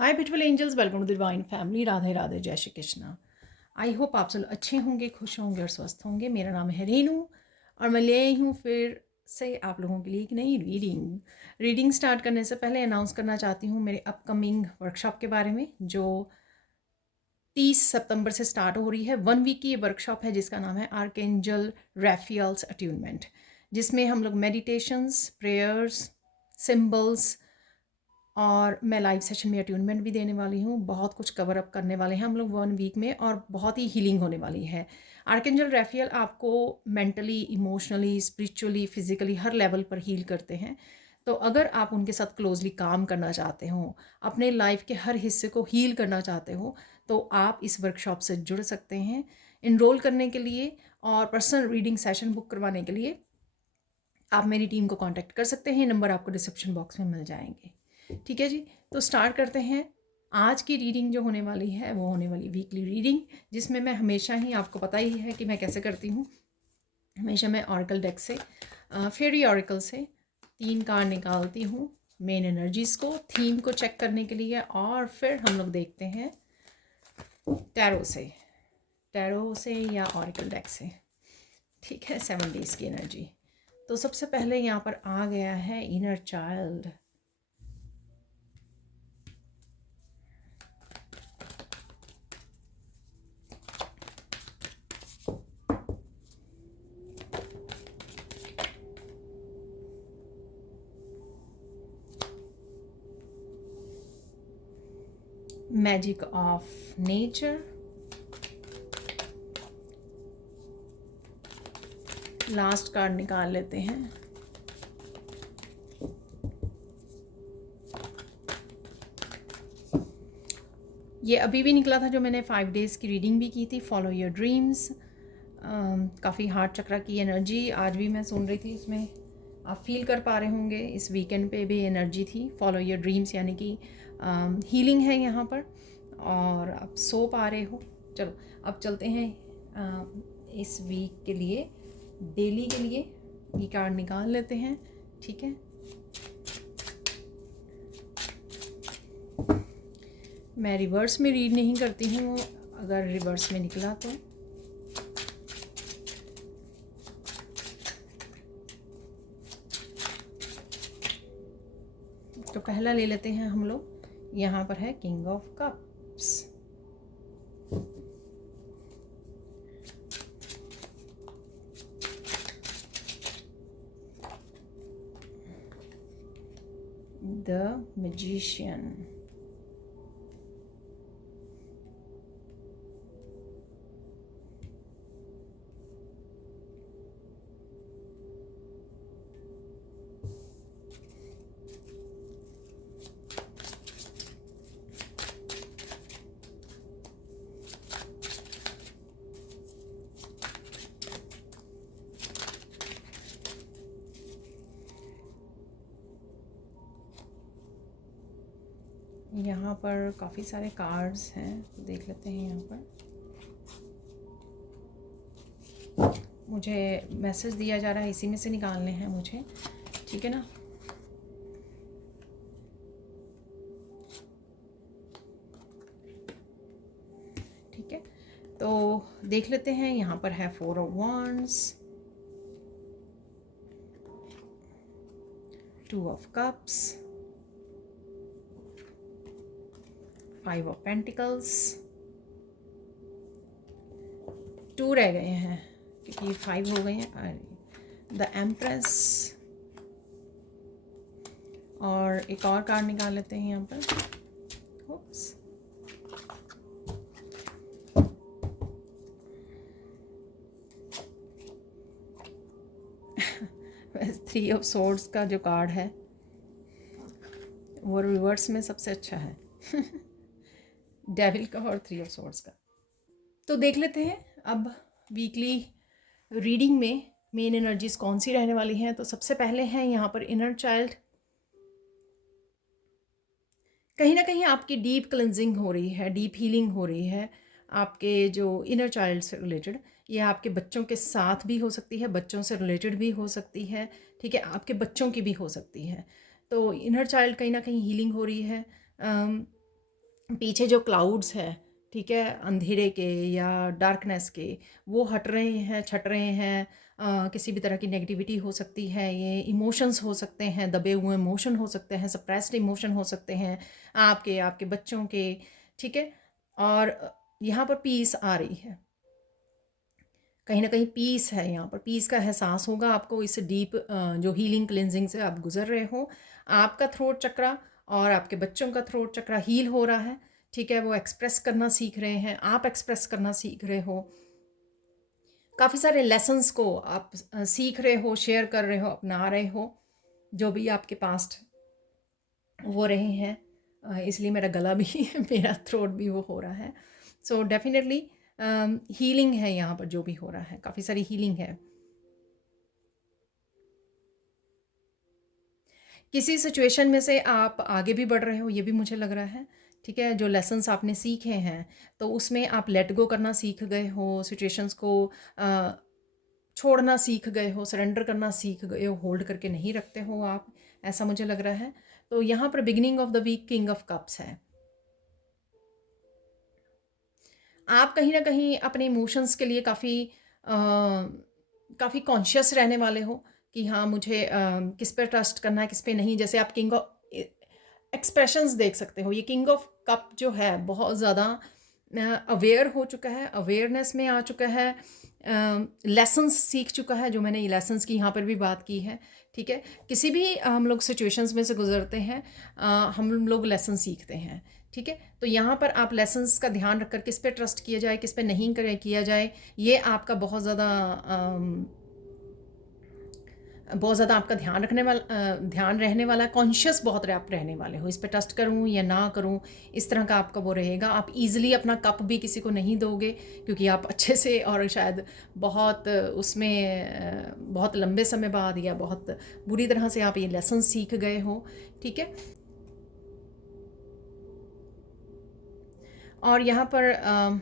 Hi beautiful angels, welcome to divine family. Radhe Radhe, जय Shri Krishna. I hope आप सब अच्छे होंगे, खुश होंगे और स्वस्थ होंगे। मेरा नाम है रेनू और मैं ले आई हूँ फिर से आप लोगों के लिए एक नई रीडिंग स्टार्ट करने से पहले अनाउंस करना चाहती हूँ मेरे अपकमिंग वर्कशॉप के बारे में, जो 30 सितंबर से स्टार्ट हो रही है। 1 वीक की ये वर्कशॉप है जिसका नाम है आर्कएंजल रैफियल्स अट्यूनमेंट, जिसमें हम लोग मेडिटेशंस, प्रेयर्स, सिंबल्स और मैं लाइव सेशन में अट्यूनमेंट भी देने वाली हूँ। बहुत कुछ कवर अप करने वाले हैं हम लोग 1 वीक में और बहुत ही हीलिंग होने वाली है। आर्कएंजल रैफियल आपको मेंटली, इमोशनली, स्पिरिचुअली, फिजिकली हर लेवल पर हील करते हैं। तो अगर आप उनके साथ क्लोजली काम करना चाहते हो, अपने लाइफ के हर हिस्से को हील करना चाहते हो, तो आप इस वर्कशॉप से जुड़ सकते हैं। इनरोल करने के लिए और पर्सनल रीडिंग सेशन बुक करवाने के लिए आप मेरी टीम को कांटेक्ट कर सकते हैं। नंबर आपको डिस्क्रिप्शन बॉक्स में मिल जाएंगे। ठीक है जी, तो स्टार्ट करते हैं। आज की रीडिंग जो होने वाली है वो होने वाली वीकली रीडिंग, जिसमें मैं हमेशा ही, आपको पता ही है कि मैं कैसे करती हूँ, हमेशा मैं ऑरेकल डेक से, फेरी ऑरेकल से 3 कार्ड निकालती हूँ मेन एनर्जीज़ को, थीम को चेक करने के लिए, और फिर हम लोग देखते हैं टैरो से या ऑरेकल डेक से। ठीक है, 7 डेज़ की एनर्जी। तो सबसे पहले यहाँ पर आ गया है inner child. Magic of nature, last card निकाल लेते हैं। ये अभी भी निकला था जो मैंने 5 डेज़ की रीडिंग भी की थी, फॉलो योर ड्रीम्स। काफ़ी हार्ट चक्रा की एनर्जी आज भी मैं सुन रही थी, इसमें आप फील कर पा रहे होंगे। इस वीकेंड पे भी एनर्जी थी, फॉलो योर ड्रीम्स, यानी कि हीलिंग है यहाँ पर, और आप सो पा रहे हो। चलो अब चलते हैं इस वीक के लिए, डेली के लिए ये कार्ड निकाल लेते हैं। ठीक है, मैं रिवर्स में रीड नहीं करती हूँ, अगर रिवर्स में निकला तो पहला ले लेते हैं हम लोग। यहाँ पर है king of cups, the magician, यहाँ पर काफ़ी सारे कार्ड्स हैं, तो देख लेते हैं। यहाँ पर मुझे मैसेज दिया जा रहा है, इसी में से निकालने हैं मुझे, ठीक है ना। ठीक है, तो देख लेते हैं। यहाँ पर है 4 of wands, 2 of cups, 5 of pentacles, 2 रह गए हैं क्योंकि 5 हो गए हैं, द एम्प्रेस, और एक और कार्ड निकाल लेते हैं यहाँ पर। ओप्स, थ्री ऑफ सोर्ड्स का जो कार्ड है वो रिवर्स में सबसे अच्छा है डेविल का और 3 ऑफ सोर्ड्स का। तो देख लेते हैं अब वीकली रीडिंग में मेन एनर्जीज कौन सी रहने वाली हैं। तो सबसे पहले है यहाँ पर इनर चाइल्ड। कहीं ना कहीं आपकी डीप क्लेंजिंग हो रही है, डीप हीलिंग हो रही है आपके जो इनर चाइल्ड से रिलेटेड। ये आपके बच्चों के साथ भी हो सकती है, बच्चों से रिलेटेड भी हो सकती है, ठीक है, आपके बच्चों की भी हो सकती है। तो इनर चाइल्ड कहीं ना कहीं हीलिंग हो रही है। पीछे जो क्लाउड्स है, ठीक है, अंधेरे के या डार्कनेस के, वो हट रहे हैं, छट रहे हैं। किसी भी तरह की नेगेटिविटी हो सकती है, ये इमोशंस हो सकते हैं, दबे हुए इमोशन हो सकते हैं, सप्रेस्ड इमोशन हो सकते हैं आपके, आपके बच्चों के, ठीक है। और यहाँ पर पीस आ रही है, कहीं ना कहीं पीस है, यहाँ पर पीस का एहसास होगा आपको इस डीप जो हीलिंग क्लिनजिंग से आप गुजर रहे हो। आपका थ्रोट चक्रा और आपके बच्चों का थ्रोट चक्रा हील हो रहा है, ठीक है। वो एक्सप्रेस करना सीख रहे हैं, आप एक्सप्रेस करना सीख रहे हो। काफ़ी सारे लेसन्स को आप सीख रहे हो, शेयर कर रहे हो, अपना रहे हो, जो भी आपके पास्ट हो रहे हैं। इसलिए मेरा गला भी मेरा थ्रोट भी वो हो रहा है। सो डेफिनेटली हीलिंग है यहाँ पर, जो भी हो रहा है काफ़ी सारी हीलिंग है। किसी सिचुएशन में से आप आगे भी बढ़ रहे हो, ये भी मुझे लग रहा है, ठीक है। जो लेसन्स आपने सीखे हैं, तो उसमें आप लेट गो करना सीख गए हो, सिचुएशंस को छोड़ना सीख गए हो, सरेंडर करना सीख गए हो, होल्ड करके नहीं रखते हो आप, ऐसा मुझे लग रहा है। तो यहाँ पर beginning of the week king of cups है। आप कहीं ना कहीं अपने इमोशंस के लिए काफ़ी कॉन्शियस रहने वाले हो कि हाँ, मुझे किस पे ट्रस्ट करना है, किस पे नहीं। जैसे आप किंग ऑफ एक्सप्रेशंस देख सकते हो, ये किंग ऑफ कप जो है बहुत ज़्यादा अवेयर हो चुका है, अवेयरनेस में आ चुका है, लेसन्स सीख चुका है, जो मैंने ये लेसन्स की यहाँ पर भी बात की है, ठीक है। किसी भी हम लोग सिचुएशंस में से गुजरते हैं, हम लोग लेसन सीखते हैं, ठीक है। तो यहाँ पर आप लेसन्स का ध्यान रखकर किस पे ट्रस्ट किया जाए, किस पे नहीं किया जाए, ये आपका बहुत ज़्यादा आपका ध्यान रहने वाला, कॉन्शियस बहुत आप रहने वाले हो, इस पे ट्रस्ट करूँ या ना करूँ, इस तरह का आपका वो रहेगा। आप इजीली अपना कप भी किसी को नहीं दोगे, क्योंकि आप अच्छे से और शायद बहुत बहुत लंबे समय बाद या बहुत बुरी तरह से आप ये लेसन सीख गए हो, ठीक है। और यहाँ पर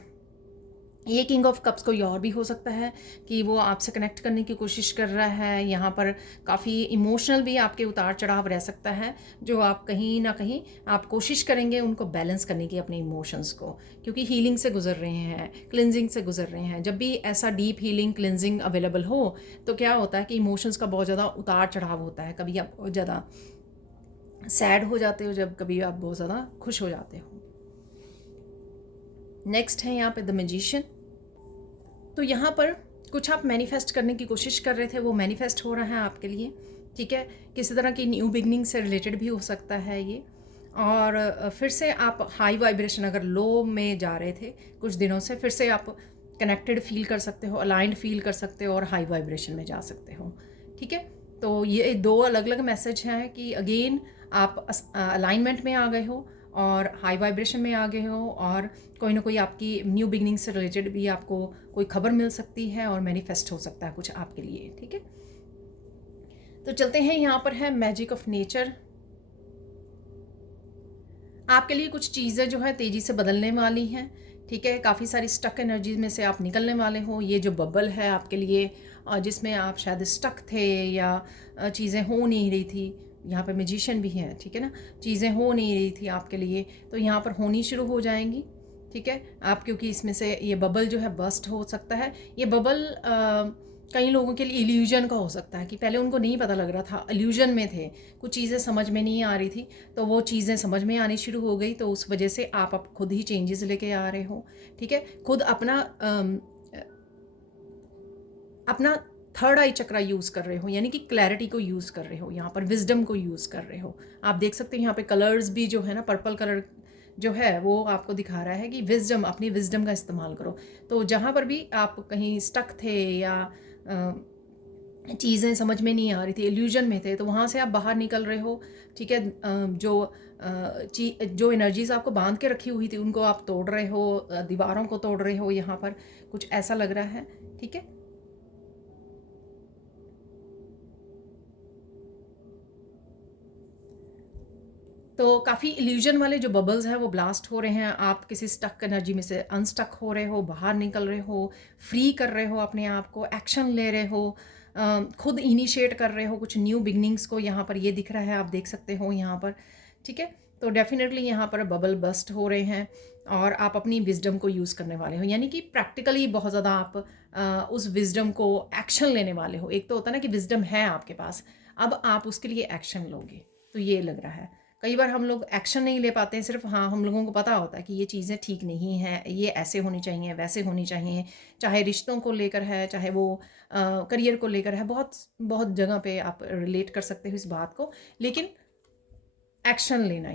ये किंग ऑफ कप्स कोई और भी हो सकता है कि वो आपसे कनेक्ट करने की कोशिश कर रहा है। यहाँ पर काफ़ी इमोशनल भी आपके उतार चढ़ाव रह सकता है, जो आप कहीं ना कहीं आप कोशिश करेंगे उनको बैलेंस करने की, अपने इमोशंस को, क्योंकि हीलिंग से गुजर रहे हैं, क्लिनजिंग से गुजर रहे हैं। जब भी ऐसा डीप हीलिंग क्लिनजिंग अवेलेबल हो, तो क्या होता है कि इमोशंस का बहुत ज़्यादा उतार चढ़ाव होता है। कभी आप बहुत ज़्यादा सैड हो जाते हो, जब कभी आप बहुत ज़्यादा खुश हो जाते हो। नेक्स्ट है यहाँ पे द मैजिशियन। तो यहाँ पर कुछ आप मैनिफेस्ट करने की कोशिश कर रहे थे, वो मैनिफेस्ट हो रहा है आपके लिए, ठीक है। किसी तरह की न्यू बिगनिंग से रिलेटेड भी हो सकता है ये। और फिर से आप हाई वाइब्रेशन, अगर लो में जा रहे थे कुछ दिनों से, फिर से आप कनेक्टेड फील कर सकते हो, अलाइंड फील कर सकते हो और हाई वाइब्रेशन में जा सकते हो, ठीक है। तो ये दो अलग अलग मैसेज हैं कि अगेन आप अलाइनमेंट में आ गए हो और हाई वाइब्रेशन में आ गए हो, और कोई ना कोई आपकी न्यू बिगनिंग से रिलेटेड भी आपको कोई खबर मिल सकती है और मैनिफेस्ट हो सकता है कुछ आपके लिए, ठीक है। तो चलते हैं, यहाँ पर है मैजिक ऑफ नेचर। आपके लिए कुछ चीज़ें जो है तेज़ी से बदलने वाली हैं, ठीक है। काफ़ी सारी स्टक एनर्जी में से आप निकलने वाले हो। ये जो बबल है आपके लिए, जिसमें आप शायद स्टक थे या चीज़ें हो नहीं रही थी, यहाँ पर मैजिशियन भी है, ठीक है ना। चीज़ें हो नहीं रही थी आपके लिए, तो यहाँ पर होनी शुरू हो जाएंगी, ठीक है। आप, क्योंकि इसमें से ये बबल जो है बस्ट हो सकता है। ये बबल कई लोगों के लिए इल्यूजन का हो सकता है कि पहले उनको नहीं पता लग रहा था, इल्यूजन में थे, कुछ चीज़ें समझ में नहीं आ रही थी, तो वो चीज़ें समझ में आनी शुरू हो गई, तो उस वजह से आप खुद ही चेंजेस लेके आ रहे हो, ठीक है। खुद अपना थर्ड आई चक्रा यूज़ कर रहे हो, यानी कि क्लैरिटी को यूज़ कर रहे हो, यहाँ पर विजडम को यूज़ कर रहे हो। आप देख सकते हो यहाँ पे कलर्स भी जो है ना, पर्पल कलर जो है वो आपको दिखा रहा है कि विजडम, अपनी विजडम का इस्तेमाल करो। तो जहाँ पर भी आप कहीं स्टक थे या चीज़ें समझ में नहीं आ रही थी, इल्यूजन में थे, तो वहाँ से आप बाहर निकल रहे हो, ठीक है। जो एनर्जीज आपको बांध के रखी हुई थी उनको आप तोड़ रहे हो, दीवारों को तोड़ रहे हो, यहाँ पर कुछ ऐसा लग रहा है, ठीक है। तो काफ़ी इल्यूजन वाले जो बबल्स हैं वो ब्लास्ट हो रहे हैं। आप किसी स्टक एनर्जी में से अनस्टक हो रहे हो, बाहर निकल रहे हो, फ्री कर रहे हो अपने आप को, एक्शन ले रहे हो, खुद इनिशिएट कर रहे हो कुछ न्यू बिगनिंग्स को। यहाँ पर ये दिख रहा है, आप देख सकते हो यहाँ पर, ठीक है। तो डेफिनेटली यहाँ पर बबल बस्ट हो रहे हैं और आप अपनी विजडम को यूज़ करने वाले हो, यानी कि प्रैक्टिकली बहुत ज़्यादा आप उस विजडम को एक्शन लेने वाले हो। एक तो होता है ना कि विजडम है आपके पास, अब आप उसके लिए एक्शन लोगे, तो ये लग रहा है। कई बार हम लोग एक्शन नहीं ले पाते हैं, सिर्फ हाँ हम लोगों को पता होता है कि ये चीज़ें ठीक नहीं हैं, ये ऐसे होनी चाहिए, वैसे होनी चाहिए, चाहे रिश्तों को लेकर है, चाहे वो करियर को लेकर है, बहुत बहुत जगह पे आप रिलेट कर सकते हो इस बात को, लेकिन एक्शन लेना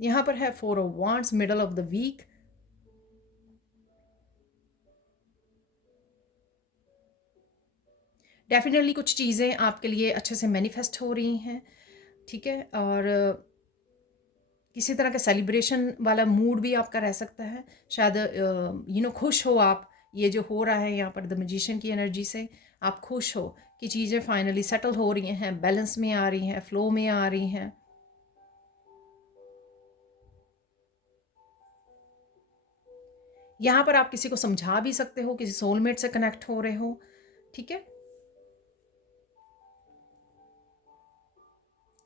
यहाँ पर है 4 of wands, middle of the week. Definitely कुछ चीज़ें आपके लिए अच्छे से मैनिफेस्ट हो रही हैं, ठीक है, और किसी तरह का सेलिब्रेशन वाला मूड भी आपका रह सकता है, शायद खुश हो आप, ये जो हो रहा है यहाँ पर द मैजिशियन की एनर्जी से आप खुश हो कि चीज़ें फाइनली सेटल हो रही हैं, बैलेंस में आ रही हैं, फ्लो में आ रही हैं। यहाँ पर आप किसी को समझा भी सकते हो, किसी सोलमेट से कनेक्ट हो रहे हो, ठीक है।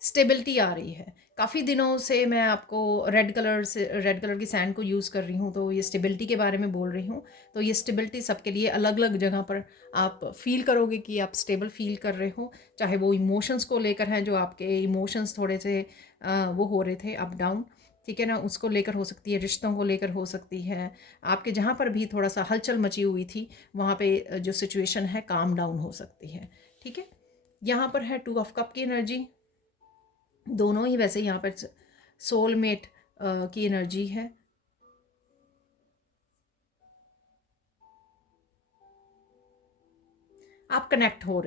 स्टेबिलिटी आ रही है, काफ़ी दिनों से मैं आपको रेड कलर की सैंड को यूज़ कर रही हूँ, तो ये स्टेबिलिटी के बारे में बोल रही हूँ। तो ये स्टेबिलिटी सबके लिए अलग अलग जगह पर आप फील करोगे कि आप स्टेबल फील कर रहे हो, चाहे वो इमोशंस को लेकर हैं, जो आपके इमोशंस थोड़े से वो हो रहे थे अप डाउन, ठीक है ना, उसको लेकर हो सकती है, रिश्तों को लेकर हो सकती है, आपके जहाँ पर भी थोड़ा सा हलचल मची हुई थी वहाँ पे जो सिचुएशन है काम डाउन हो सकती है, ठीक है। यहाँ पर है 2 ऑफ कप की एनर्जी, दोनों ही वैसे यहाँ पर सोलमेट की एनर्जी है। आप कनेक्ट हो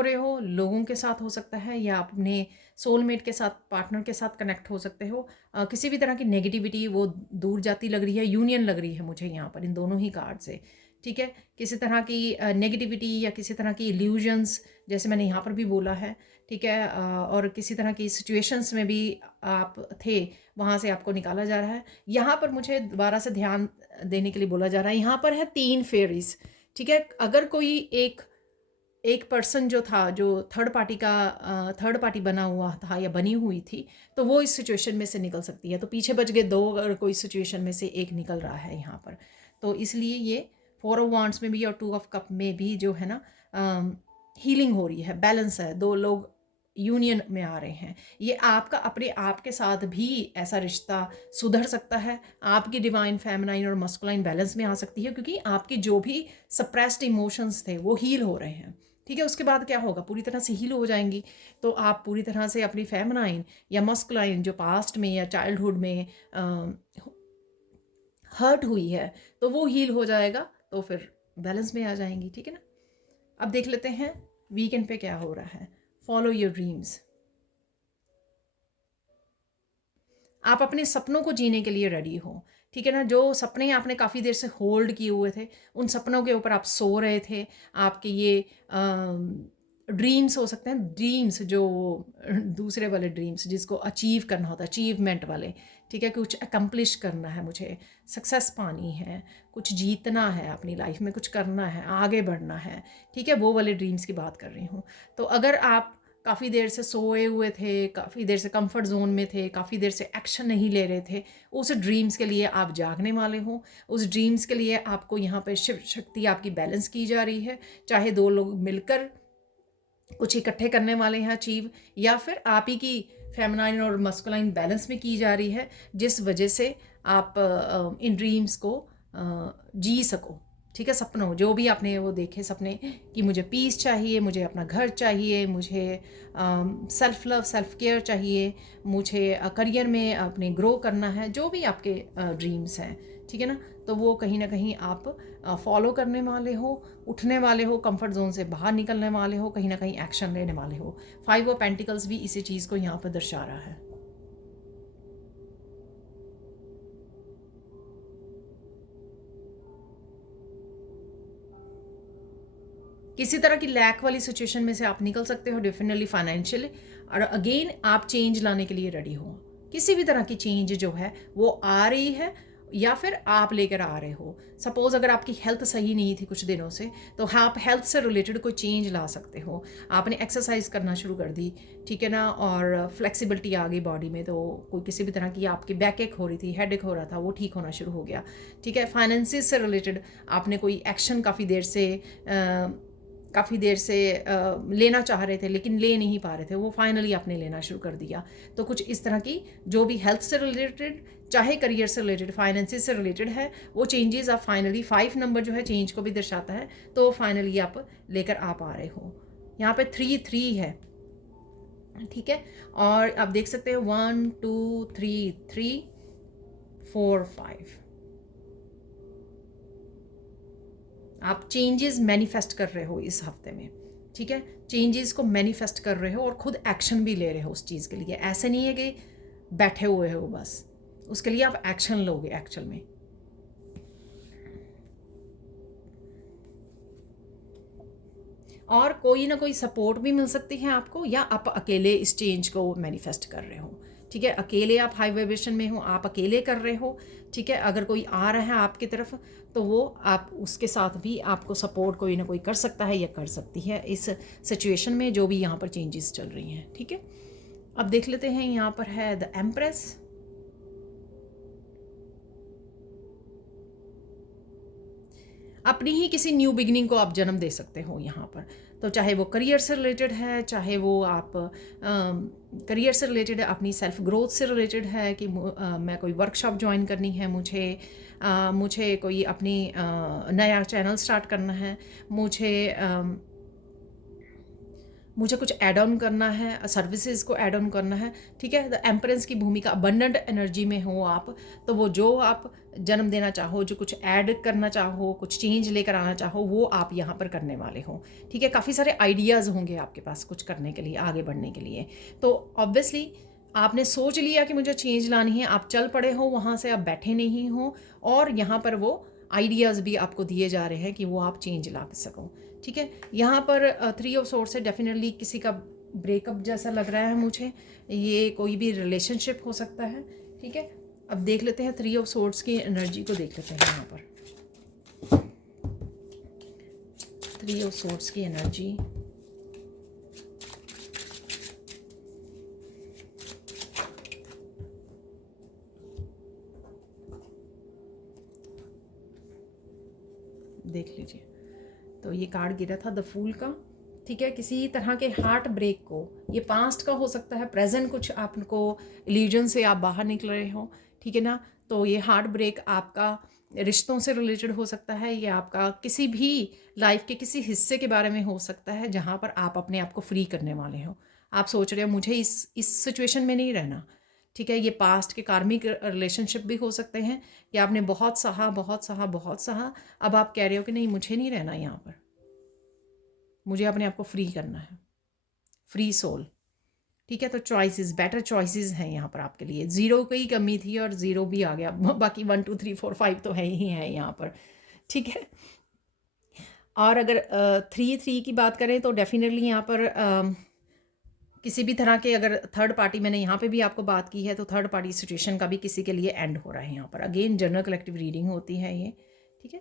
रहे हो लोगों के साथ हो सकता है, या आप अपने सोलमेट के साथ, पार्टनर के साथ कनेक्ट हो सकते हो। किसी भी तरह की नेगेटिविटी वो दूर जाती लग रही है, यूनियन लग रही है मुझे यहाँ पर इन दोनों ही कार्ड से, ठीक है। किसी तरह की नेगेटिविटी या किसी तरह की इल्यूजन्स, जैसे मैंने यहाँ पर भी बोला है, ठीक है, और किसी तरह की सिचुएशंस में भी आप थे, वहाँ से आपको निकाला जा रहा है। यहाँ पर मुझे दोबारा से ध्यान देने के लिए बोला जा रहा है, यहाँ पर है 3 फेरीज, ठीक है। अगर कोई एक पर्सन जो था, जो थर्ड पार्टी बना हुआ था या बनी हुई थी, तो वो इस सिचुएशन में से निकल सकती है। तो पीछे बच गए 2, अगर कोई सिचुएशन में से एक निकल रहा है यहाँ पर, तो इसलिए ये 4 ऑफ वांड्स में भी और 2 ऑफ कप में भी जो है ना हीलिंग हो रही है, बैलेंस है, 2 लोग यूनियन में आ रहे हैं। ये आपका अपने आप के साथ भी ऐसा रिश्ता सुधर सकता है, आपकी डिवाइन फेमिनाइन और मस्कुलाइन बैलेंस में आ सकती है, क्योंकि आपके जो भी सप्रेस्ड इमोशंस थे वो हील हो रहे हैं, ठीक है। उसके बाद क्या होगा, पूरी तरह से हील हो जाएंगी, तो आप पूरी तरह से अपनी फेमिनाइन या मस्कुलाइन जो पास्ट में या चाइल्डहुड में हर्ट हुई है, तो वो हील हो जाएगा, तो फिर बैलेंस में आ जाएंगी, ठीक है ना। अब देख लेते हैं वीकेंड पे क्या हो रहा है। फॉलो योर ड्रीम्स, आप अपने सपनों को जीने के लिए रेडी हो, ठीक है ना। जो सपने आपने काफ़ी देर से होल्ड किए हुए थे, उन सपनों के ऊपर आप सो रहे थे, आपके ये ड्रीम्स हो सकते हैं, ड्रीम्स जो दूसरे वाले ड्रीम्स जिसको अचीव करना होता है, अचीवमेंट वाले, ठीक है, कुछ अकम्पलिश करना है, मुझे सक्सेस पानी है, कुछ जीतना है अपनी लाइफ में, कुछ करना है, आगे बढ़ना है, ठीक है, वो वाले ड्रीम्स की बात कर रही हूँ। तो अगर आप काफ़ी देर से सोए हुए थे, काफ़ी देर से कंफर्ट जोन में थे, काफ़ी देर से एक्शन नहीं ले रहे थे, उस ड्रीम्स के लिए आप जागने वाले हो। उस ड्रीम्स के लिए आपको यहाँ पर शिव शक्ति आपकी बैलेंस की जा रही है, चाहे 2 लोग मिलकर कुछ इकट्ठे करने वाले हैं अचीव, या फिर आप ही की फेमिनाइन और मस्कुलाइन बैलेंस में की जा रही है, जिस वजह से आप इन ड्रीम्स को जी सको, ठीक है। सपनों जो भी आपने वो देखे सपने कि मुझे पीस चाहिए, मुझे अपना घर चाहिए, मुझे सेल्फ लव सेल्फ केयर चाहिए, मुझे करियर में अपने ग्रो करना है, जो भी आपके ड्रीम्स हैं, ठीक है ना, तो वो कहीं ना कहीं आप फॉलो करने वाले हो, उठने वाले हो, कंफर्ट जोन से बाहर निकलने वाले हो, कहीं ना कहीं एक्शन लेने वाले हो। 5 ऑफ पेंटिकल्स भी इसी चीज़ को यहाँ पर दर्शा रहा है। किसी तरह की लैक वाली सिचुएशन में से आप निकल सकते हो, डेफिनेटली फाइनेंशियली, और अगेन आप चेंज लाने के लिए रेडी हो। किसी भी तरह की चेंज जो है वो आ रही है, या फिर आप लेकर आ रहे हो। सपोज़ अगर आपकी हेल्थ सही नहीं थी कुछ दिनों से, तो हाँ, आप हेल्थ से रिलेटेड कोई चेंज ला सकते हो। आपने एक्सरसाइज करना शुरू कर दी, ठीक है ना, और फ्लेक्सिबिलिटी आ गई बॉडी में, तो कोई किसी भी तरह की आपकी बैक एक हो रही थी, हेड एक हो रहा था, वो ठीक होना शुरू हो गया, ठीक है। फाइनेंसिस से रिलेटेड आपने कोई एक्शन काफ़ी देर से लेना चाह रहे थे लेकिन ले नहीं पा रहे थे, वो फाइनली आपने लेना शुरू कर दिया। तो कुछ इस तरह की जो भी हेल्थ से रिलेटेड, चाहे करियर से रिलेटेड, फाइनेंसिस से रिलेटेड है, वो चेंजेस आप फाइनली, 5 नंबर जो है चेंज को भी दर्शाता है, तो फाइनली आप लेकर आ पा रहे हो। यहाँ पे 3 है, ठीक है। और आप देख सकते हैं 1 2 3 3 4 5, आप चेंजेस मैनिफेस्ट कर रहे हो इस हफ्ते में, ठीक है। चेंजेस को मैनिफेस्ट कर रहे हो और खुद एक्शन भी ले रहे हो उस चीज़ के लिए। ऐसे नहीं है कि बैठे हुए हो बस, उसके लिए आप एक्शन लोगे एक्चुअल में। और कोई ना कोई सपोर्ट भी मिल सकती है आपको, या आप अकेले इस चेंज को मैनिफेस्ट कर रहे हो, ठीक है। अकेले आप हाई वाइब्रेशन में हो, आप अकेले कर रहे हो, ठीक है। अगर कोई आ रहा है आपकी तरफ, तो वो आप उसके साथ भी आपको सपोर्ट कोई ना कोई कर सकता है या कर सकती है इस सिचुएशन में जो भी यहाँ पर चेंजेस चल रही हैं, ठीक है। अब देख लेते हैं, यहाँ पर है द एम्प्रेस। अपनी ही किसी न्यू बिगिनिंग को आप जन्म दे सकते हो यहाँ पर। तो चाहे वो करियर से रिलेटेड है, चाहे वो आप करियर से रिलेटेड है, अपनी सेल्फ ग्रोथ से रिलेटेड है कि मैं कोई वर्कशॉप ज्वाइन करनी है, मुझे कोई अपनी नया चैनल स्टार्ट करना है, मुझे कुछ ऐड ऑन करना है, सर्विसेज को ऐड ऑन करना है, ठीक है। द एम्परेंस की भूमिका, अबंडेंट एनर्जी में हो आप, तो वो जो आप जन्म देना चाहो, जो कुछ ऐड करना चाहो, कुछ चेंज लेकर आना चाहो, वो आप यहाँ पर करने वाले हो, ठीक है। काफ़ी सारे आइडियाज़ होंगे आपके पास कुछ करने के लिए, आगे बढ़ने के लिए। तो ऑब्वियसली आपने सोच लिया कि मुझे चेंज लानी है, आप चल पड़े हो वहाँ से, आप बैठे नहीं हो, और यहाँ पर वो आइडियाज़ भी आपको दिए जा रहे हैं कि वो आप चेंज ला सको, ठीक है। यहाँ पर 3 ऑफ सोर्स से डेफिनेटली किसी का ब्रेकअप जैसा लग रहा है मुझे, ये कोई भी रिलेशनशिप हो सकता है, ठीक है। अब देख लेते हैं 3 ऑफ सोर्स की एनर्जी को, देख लेते हैं यहाँ पर 3 ऑफ सोर्स की एनर्जी। देख लीजिए, तो ये कार्ड गिरा था द फूल का, ठीक है। किसी तरह के हार्ट ब्रेक को, ये पास्ट का हो सकता है, प्रेजेंट कुछ आपको इल्यूजन से आप बाहर निकल रहे हो, ठीक है ना। तो ये हार्ट ब्रेक आपका रिश्तों से रिलेटेड हो सकता है, या आपका किसी भी लाइफ के किसी हिस्से के बारे में हो सकता है जहाँ पर आप अपने आप को फ्री करने वाले हो। आप सोच रहे हो मुझे इस सिचुएशन में नहीं रहना, ठीक है। ये पास्ट के कार्मिक रिलेशनशिप भी हो सकते हैं, या आपने बहुत सहा बहुत सहा बहुत सहा, अब आप कह रहे हो कि नहीं, मुझे नहीं रहना यहाँ पर, मुझे अपने आप को फ्री करना है, फ्री सोल, ठीक है। तो चॉइसेस, बेटर चॉइसेस हैं यहाँ पर आपके लिए। 0 की कमी थी और 0 भी आ गया, बाकी 1 2 3 4 5 तो है ही है यहाँ पर, ठीक है। और अगर 3 की बात करें तो डेफिनेटली यहाँ पर किसी भी तरह के, अगर थर्ड पार्टी, मैंने यहाँ पे भी आपको बात की है, तो थर्ड पार्टी सिचुएशन का भी किसी के लिए एंड हो रहा है यहाँ पर। अगेन जनरल कलेक्टिव रीडिंग होती है ये, ठीक है।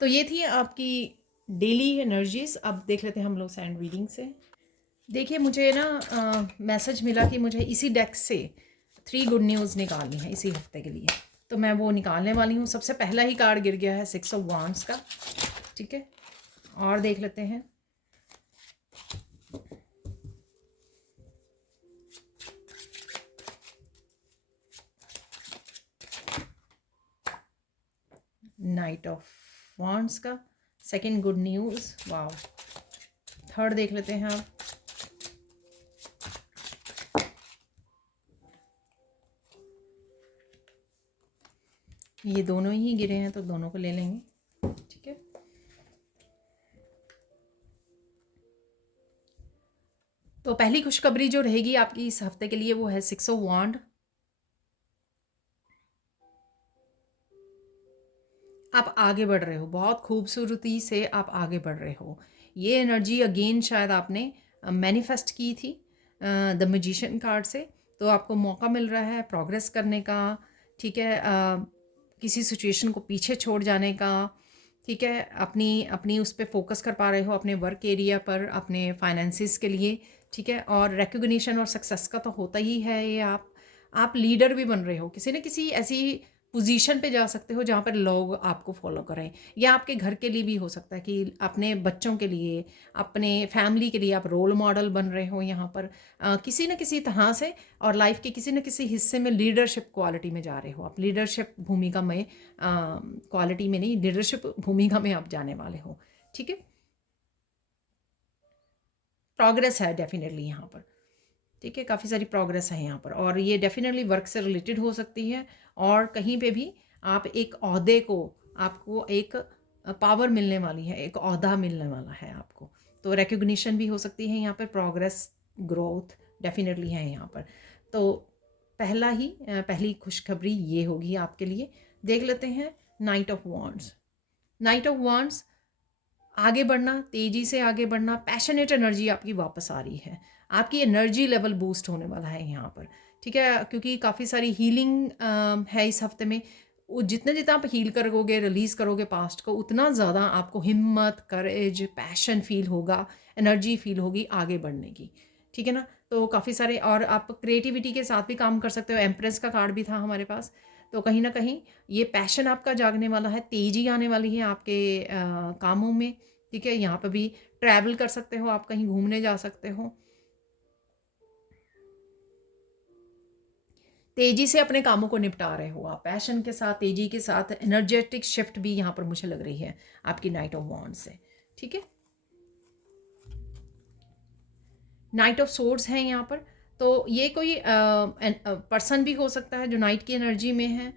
तो ये थी आपकी डेली एनर्जीज। अब देख लेते हैं हम लोग सैंड रीडिंग से। देखिए, मुझे ना मैसेज मिला कि मुझे इसी डेक से 3 गुड न्यूज़ निकालनी है इसी हफ्ते के लिए, तो मैं वो निकालने वाली हूँ। सबसे पहला ही कार्ड गिर गया है 6 ऑफ वांड्स का, ठीक है। और देख लेते हैं, नाइट ऑफ वांड्स का second good news, wow. Third देख लेते हैं आप, ये दोनों ही गिरे हैं तो दोनों को ले लेंगे, ठीक है। तो पहली खुशखबरी जो रहेगी आपकी इस हफ्ते के लिए वो है 6 ऑफ वांड। आप आगे बढ़ रहे हो, बहुत खूबसूरती से आप आगे बढ़ रहे हो। ये एनर्जी अगेन शायद आपने मैनिफेस्ट की थी द मैजिशियन कार्ड से, तो आपको मौका मिल रहा है प्रोग्रेस करने का, ठीक है। किसी सिचुएशन को पीछे छोड़ जाने का, ठीक है, अपनी अपनी उस पे फोकस कर पा रहे हो अपने वर्क एरिया पर, अपने फाइनेंसिस के लिए, ठीक है। और रिकग्निशन और सक्सेस का तो होता ही है ये। आप लीडर भी बन रहे हो, किसी न किसी ऐसी पोजीशन पे जा सकते हो जहाँ पर लोग आपको फॉलो करें, या आपके घर के लिए भी हो सकता है कि अपने बच्चों के लिए, अपने फैमिली के लिए आप रोल मॉडल बन रहे हो यहाँ पर किसी न किसी तरह से, और लाइफ के किसी न किसी हिस्से में लीडरशिप क्वालिटी में जा रहे हो आप, लीडरशिप भूमिका में, क्वालिटी में नहीं, लीडरशिप भूमिका में आप जाने वाले हो, ठीक है। प्रोग्रेस है डेफिनेटली यहाँ पर, ठीक है, काफ़ी सारी प्रोग्रेस है यहाँ पर, और ये डेफिनेटली वर्क से रिलेटेड हो सकती है, और कहीं पे भी आप एक ओहदे को, आपको एक पावर मिलने वाली है, एक ओहदा मिलने वाला है आपको, तो रिकग्निशन भी हो सकती है यहाँ पर, प्रोग्रेस ग्रोथ डेफिनेटली है यहाँ पर। तो पहली खुशखबरी ये होगी आपके लिए। देख लेते हैं night of wands. Night of wands, आगे बढ़ना, तेज़ी से आगे बढ़ना, पैशनेट एनर्जी आपकी वापस आ रही है, आपकी एनर्जी लेवल बूस्ट होने वाला है यहाँ पर, ठीक है, क्योंकि काफ़ी सारी हीलिंग है इस हफ्ते में। जितने जितना आप हील करोगे, रिलीज़ करोगे पास्ट को, उतना ज़्यादा आपको हिम्मत, करेज, पैशन फील होगा, एनर्जी फील होगी आगे बढ़ने की, ठीक है ना। तो काफ़ी सारे, और आप क्रिएटिविटी के साथ भी काम कर सकते हो, एम्प्रेस का कार्ड भी था हमारे पास, तो कहीं ना कहीं ये पैशन आपका जागने वाला है, तेज़ी आने वाली है आपके कामों में, ठीक है। यहाँ पर भी ट्रैवल कर सकते हो आप, कहीं घूमने जा सकते हो, तेज़ी से अपने कामों को निपटा रहे हो आप, पैशन के साथ, तेज़ी के साथ। एनर्जेटिक शिफ्ट भी यहाँ पर मुझे लग रही है आपकी नाइट ऑफ वॉन्ड्स से, ठीक है। नाइट ऑफ सोर्ड्स है यहाँ पर, तो ये कोई पर्सन भी हो सकता है जो नाइट की एनर्जी में है,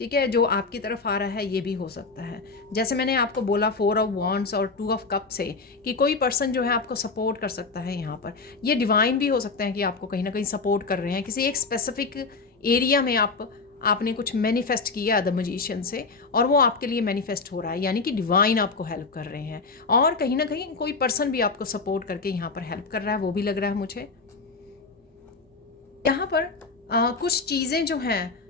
ठीक है, जो आपकी तरफ आ रहा है, ये भी हो सकता है। जैसे मैंने आपको बोला 4 ऑफ वॉन्ड्स और 2 ऑफ कप से, कि कोई पर्सन जो है आपको सपोर्ट कर सकता है यहाँ पर। ये डिवाइन भी हो सकता है कि आपको कहीं ना कहीं सपोर्ट कर रहे हैं, किसी एक स्पेसिफिक एरिया में आपने कुछ मैनिफेस्ट किया द मजिशियन से, और वो आपके लिए मैनिफेस्ट हो रहा है, यानी कि डिवाइन आपको हेल्प कर रहे हैं, और कहीं ना कहीं कोई पर्सन भी आपको सपोर्ट करके यहाँ पर हेल्प कर रहा है, वो भी लग रहा है मुझे। यहाँ पर कुछ चीज़ें जो हैं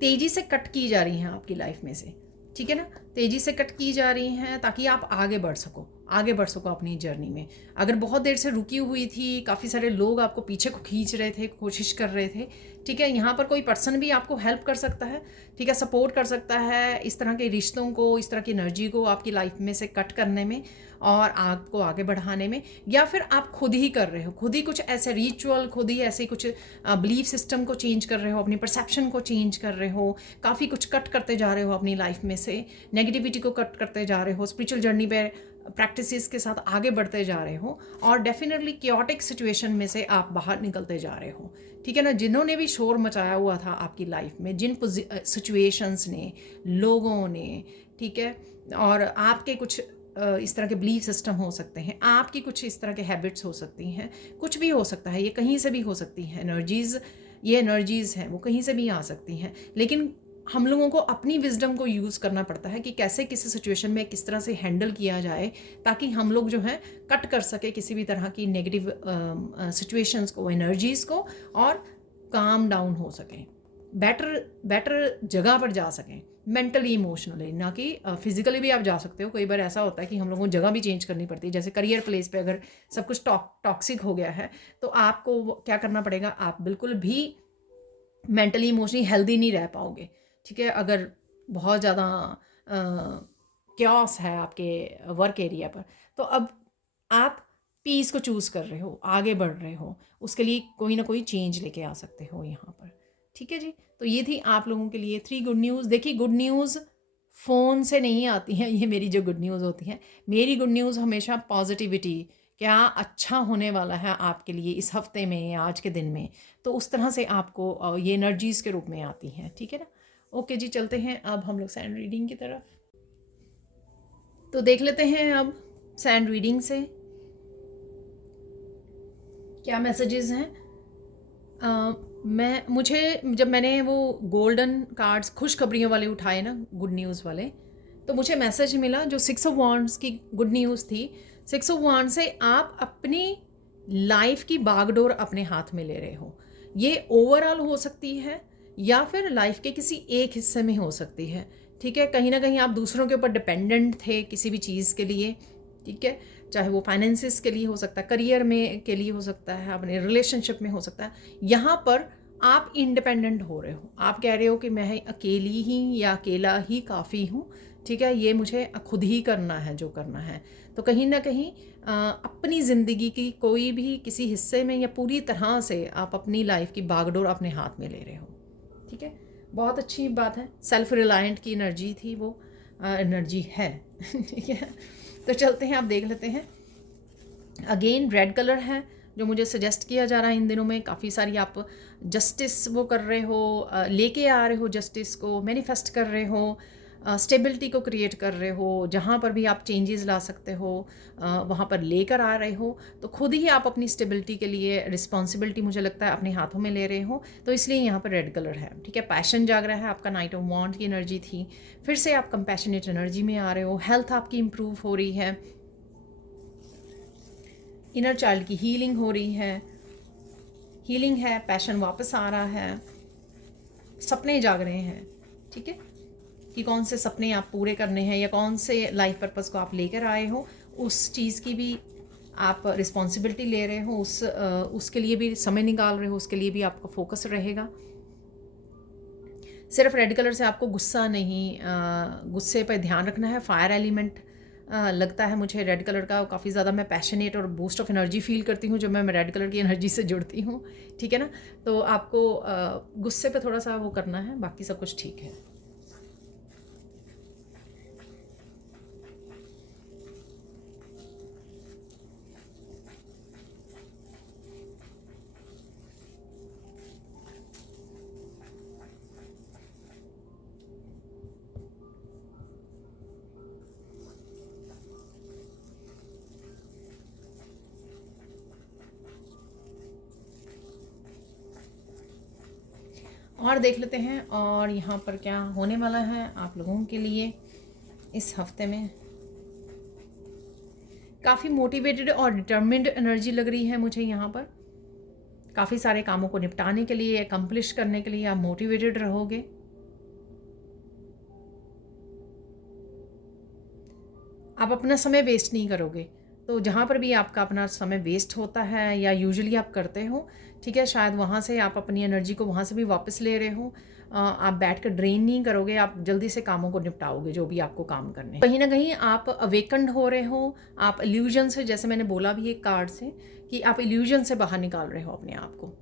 तेज़ी से कट की जा रही हैं आपकी लाइफ में से, ठीक है ना, तेज़ी से कट की जा रही हैं ताकि आप आगे बढ़ सको अपनी जर्नी में। अगर बहुत देर से रुकी हुई थी, काफ़ी सारे लोग आपको पीछे को खींच रहे थे, कोशिश कर रहे थे, ठीक है, यहाँ पर कोई पर्सन भी आपको हेल्प कर सकता है, ठीक है, सपोर्ट कर सकता है इस तरह के रिश्तों को, इस तरह की एनर्जी को आपकी लाइफ में से कट करने में और आपको आगे बढ़ाने में। या फिर आप खुद ही कर रहे हो, खुद ही कुछ ऐसे रिचुअल, खुद ही ऐसे कुछ बिलीफ सिस्टम को चेंज कर रहे हो, अपनी परसेप्शन को चेंज कर रहे हो, काफ़ी कुछ कट करते जा रहे हो अपनी लाइफ में से, नेगेटिविटी को कट करते जा रहे हो, स्पिरिचुअल जर्नी पे प्रैक्टिसेस के साथ आगे बढ़ते जा रहे हो, और डेफिनेटली क्योटिक सिचुएशन में से आप बाहर निकलते जा रहे हो, ठीक है ना। जिन्होंने भी शोर मचाया हुआ था आपकी लाइफ में, जिन सिचुएशंस ने, लोगों ने, ठीक है, और आपके कुछ इस तरह के बिलीफ सिस्टम हो सकते हैं, आपकी कुछ इस तरह के हैबिट्स हो सकती हैं, कुछ भी हो सकता है, ये कहीं से भी हो सकती हैं एनर्जीज़, ये एनर्जीज़ हैं वो कहीं से भी आ सकती हैं, लेकिन हम लोगों को अपनी विजडम को यूज़ करना पड़ता है कि कैसे किसी सिचुएशन में किस तरह से हैंडल किया जाए, ताकि हम लोग जो है कट कर सके किसी भी तरह की नेगेटिव सिचुएशंस को, एनर्जीज़ को, और काम डाउन हो सकें, बेटर जगह पर जा सकें, मेंटली, इमोशनली, ना कि फिजिकली भी आप जा सकते हो। कई बार ऐसा होता है कि हम लोगों को जगह भी चेंज करनी पड़ती है, जैसे करियर प्लेस पे अगर सब कुछ टॉक्सिक हो गया है, तो आपको क्या करना पड़ेगा, आप बिल्कुल भी मेंटली, इमोशनली हेल्दी नहीं रह पाओगे, ठीक है, अगर बहुत ज़्यादा क्योस है आपके वर्क एरिया पर। तो अब आप पीस को चूज़ कर रहे हो, आगे बढ़ रहे हो, उसके लिए कोई ना कोई चेंज लेके आ सकते हो यहाँ पर, ठीक है जी। तो ये थी आप लोगों के लिए 3 गुड न्यूज़। देखिए, गुड न्यूज़ फ़ोन से नहीं आती हैं, ये मेरी जो गुड न्यूज़ होती हैं, मेरी गुड न्यूज़ हमेशा पॉजिटिविटी, क्या अच्छा होने वाला है आपके लिए इस हफ्ते में, आज के दिन में, तो उस तरह से आपको ये एनर्जीज़ के रूप में आती हैं, ठीक है ना। ओके जी, चलते हैं अब हम लोग सैंड रीडिंग की तरफ। तो देख लेते हैं अब सैंड रीडिंग से क्या मैसेजेस हैं। मुझे जब मैंने वो गोल्डन कार्ड्स खुशखबरियों वाले उठाए ना, गुड न्यूज़ वाले, तो मुझे मैसेज मिला जो 6 ऑफ वॉन्ड्स की गुड न्यूज़ थी। 6 ऑफ वॉन्ड से आप अपनी लाइफ की बागडोर अपने हाथ में ले रहे हो। ये ओवरऑल हो सकती है, या फिर लाइफ के किसी एक हिस्से में हो सकती है। ठीक है, कहीं ना कहीं आप दूसरों के ऊपर डिपेंडेंट थे किसी भी चीज़ के लिए। ठीक है, चाहे वो फाइनेंसिस के लिए हो सकता है, करियर में के लिए हो सकता है, अपने रिलेशनशिप में हो सकता है। यहाँ पर आप इंडिपेंडेंट हो रहे हो, आप कह रहे हो कि मैं अकेली ही या अकेला ही काफ़ी हूँ। ठीक है, ये मुझे खुद ही करना है जो करना है। तो कहीं ना कहीं अपनी ज़िंदगी की कोई भी किसी हिस्से में या पूरी तरह से आप अपनी लाइफ की बागडोर अपने हाथ में ले रहे हो। ठीक है, बहुत अच्छी बात है। सेल्फ रिलायंट की एनर्जी थी वो, एनर्जी है। ठीक है, तो चलते हैं, आप देख लेते हैं। अगेन रेड कलर है जो मुझे सजेस्ट किया जा रहा है इन दिनों में। काफ़ी सारी आप जस्टिस वो कर रहे हो, लेके आ रहे हो जस्टिस को, मैनिफेस्ट कर रहे हो, स्टेबिलिटी को क्रिएट कर रहे हो। जहाँ पर भी आप चेंजेस ला सकते हो वहाँ पर लेकर आ रहे हो। तो खुद ही आप अपनी स्टेबिलिटी के लिए रिस्पॉन्सिबिलिटी मुझे लगता है अपने हाथों में ले रहे हो। तो इसलिए यहाँ पर रेड कलर है। ठीक है, पैशन जाग रहा है आपका, नाइट ऑफ वॉन्ड की एनर्जी थी। फिर से आप कंपैशनेट एनर्जी में आ रहे हो। हेल्थ आपकी इम्प्रूव हो रही है, इनर चाइल्ड की हीलिंग हो रही है, हीलिंग है, पैशन वापस आ रहा है, सपने जाग रहे हैं। ठीक है, कि कौन से सपने आप पूरे करने हैं या कौन से लाइफ पर्पस को आप लेकर आए हो, उस चीज़ की भी आप रिस्पॉन्सिबिलिटी ले रहे हो, उसके लिए भी समय निकाल रहे हो, उसके लिए भी आपका फोकस रहेगा। सिर्फ रेड कलर से आपको गुस्सा नहीं, गुस्से पर ध्यान रखना है। फायर एलिमेंट लगता है मुझे रेड कलर का। काफ़ी ज़्यादा मैं पैशनेट और बूस्ट ऑफ एनर्जी फील करती हूँ जब मैं रेड कलर की एनर्जी से जुड़ती हूँ। ठीक है ना, तो आपको गुस्से पे थोड़ा सा वो करना है, बाकी सब कुछ ठीक है। और देख लेते हैं और यहाँ पर क्या होने वाला है आप लोगों के लिए इस हफ्ते में। काफ़ी मोटिवेटेड और डिटर्मिन्ड एनर्जी लग रही है मुझे यहाँ पर। काफ़ी सारे कामों को निपटाने के लिए, अकम्प्लिश करने के लिए आप मोटिवेटेड रहोगे। आप अपना समय वेस्ट नहीं करोगे। तो जहाँ पर भी आपका अपना समय वेस्ट होता है या यूजुअली आप करते हो, ठीक है, शायद वहाँ से आप अपनी एनर्जी को वहाँ से भी वापस ले रहे हो। आप बैठ कर ड्रेन नहीं करोगे, आप जल्दी से कामों को निपटाओगे जो भी आपको काम करने हैं। कहीं ना कहीं आप अवेकन्ड हो रहे हो, आप इल्यूजन से, जैसे मैंने बोला भी एक कार्ड से कि आप इल्यूजन से बाहर निकाल रहे हो अपने आप को।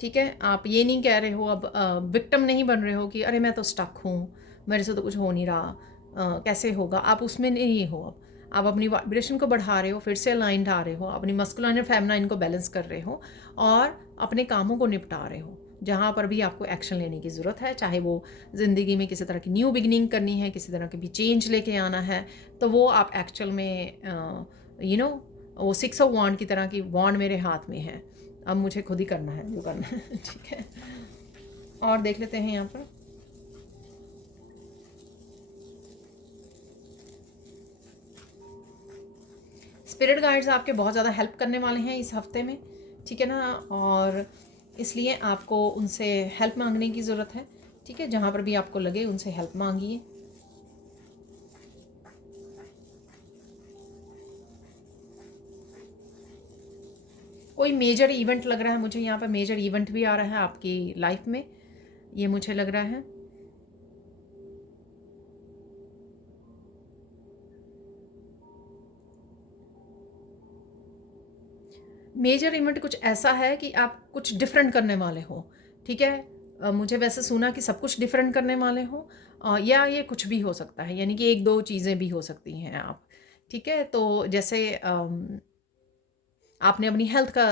ठीक है, आप ये नहीं कह रहे हो, अब विक्टिम नहीं बन रहे हो कि अरे मैं तो स्टक हूँ, मेरे से तो कुछ हो नहीं रहा, कैसे होगा। आप उसमें नहीं हो। अब आप अपनी वाइब्रेशन को बढ़ा रहे हो, फिर से अलाइंड आ रहे हो, अपनी मस्कुलाइन और फेमिनाइन को बैलेंस कर रहे हो और अपने कामों को निपटा रहे हो। जहाँ पर भी आपको एक्शन लेने की ज़रूरत है, चाहे वो ज़िंदगी में किसी तरह की न्यू बिगिनिंग करनी है, किसी तरह की भी चेंज लेके आना है, तो वो आप एक्चुअल में वो 6 ऑफ वॉन्ड की तरह की वॉन्ड मेरे हाथ में है, अब मुझे खुद ही करना है जो करना है। ठीक है, और देख लेते हैं यहाँ पर। स्पिरिट गाइड्स आपके बहुत ज़्यादा हेल्प करने वाले हैं इस हफ्ते में। ठीक है ना, और इसलिए आपको उनसे हेल्प मांगने की ज़रूरत है। ठीक है, जहाँ पर भी आपको लगे उनसे हेल्प मांगिए। कोई मेजर इवेंट लग रहा है मुझे यहाँ पर, मेजर इवेंट भी आ रहा है आपकी लाइफ में, ये मुझे लग रहा है। मेजर इवेंट कुछ ऐसा है कि आप कुछ डिफरेंट करने वाले हो। ठीक है, मुझे वैसे सुना कि सब कुछ डिफरेंट करने वाले हो, या ये कुछ भी हो सकता है, यानी कि एक दो चीज़ें भी हो सकती हैं आप। ठीक है, तो जैसे आपने अपनी हेल्थ का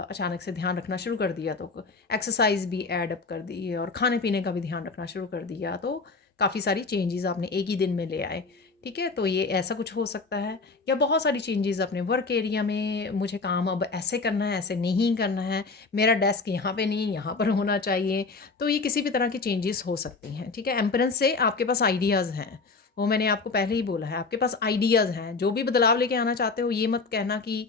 अचानक से ध्यान रखना शुरू कर दिया, तो एक्सरसाइज भी ऐड अप कर दी और खाने पीने का भी ध्यान रखना शुरू कर दिया, तो काफ़ी सारी चेंजेस आपने एक ही दिन में ले आए। ठीक है, तो ये ऐसा कुछ हो सकता है, या बहुत सारी चेंजेस अपने वर्क एरिया में, मुझे काम अब ऐसे करना है, ऐसे नहीं करना है, मेरा डेस्क यहाँ पे नहीं यहाँ पर होना चाहिए। तो ये किसी भी तरह की चेंजेस हो सकती हैं। ठीक है, एम्परेंस से आपके पास आइडियाज़ हैं, वो मैंने आपको पहले ही बोला है, आपके पास आइडियाज़ हैं। जो भी बदलाव लेके आना चाहते हो, ये मत कहना कि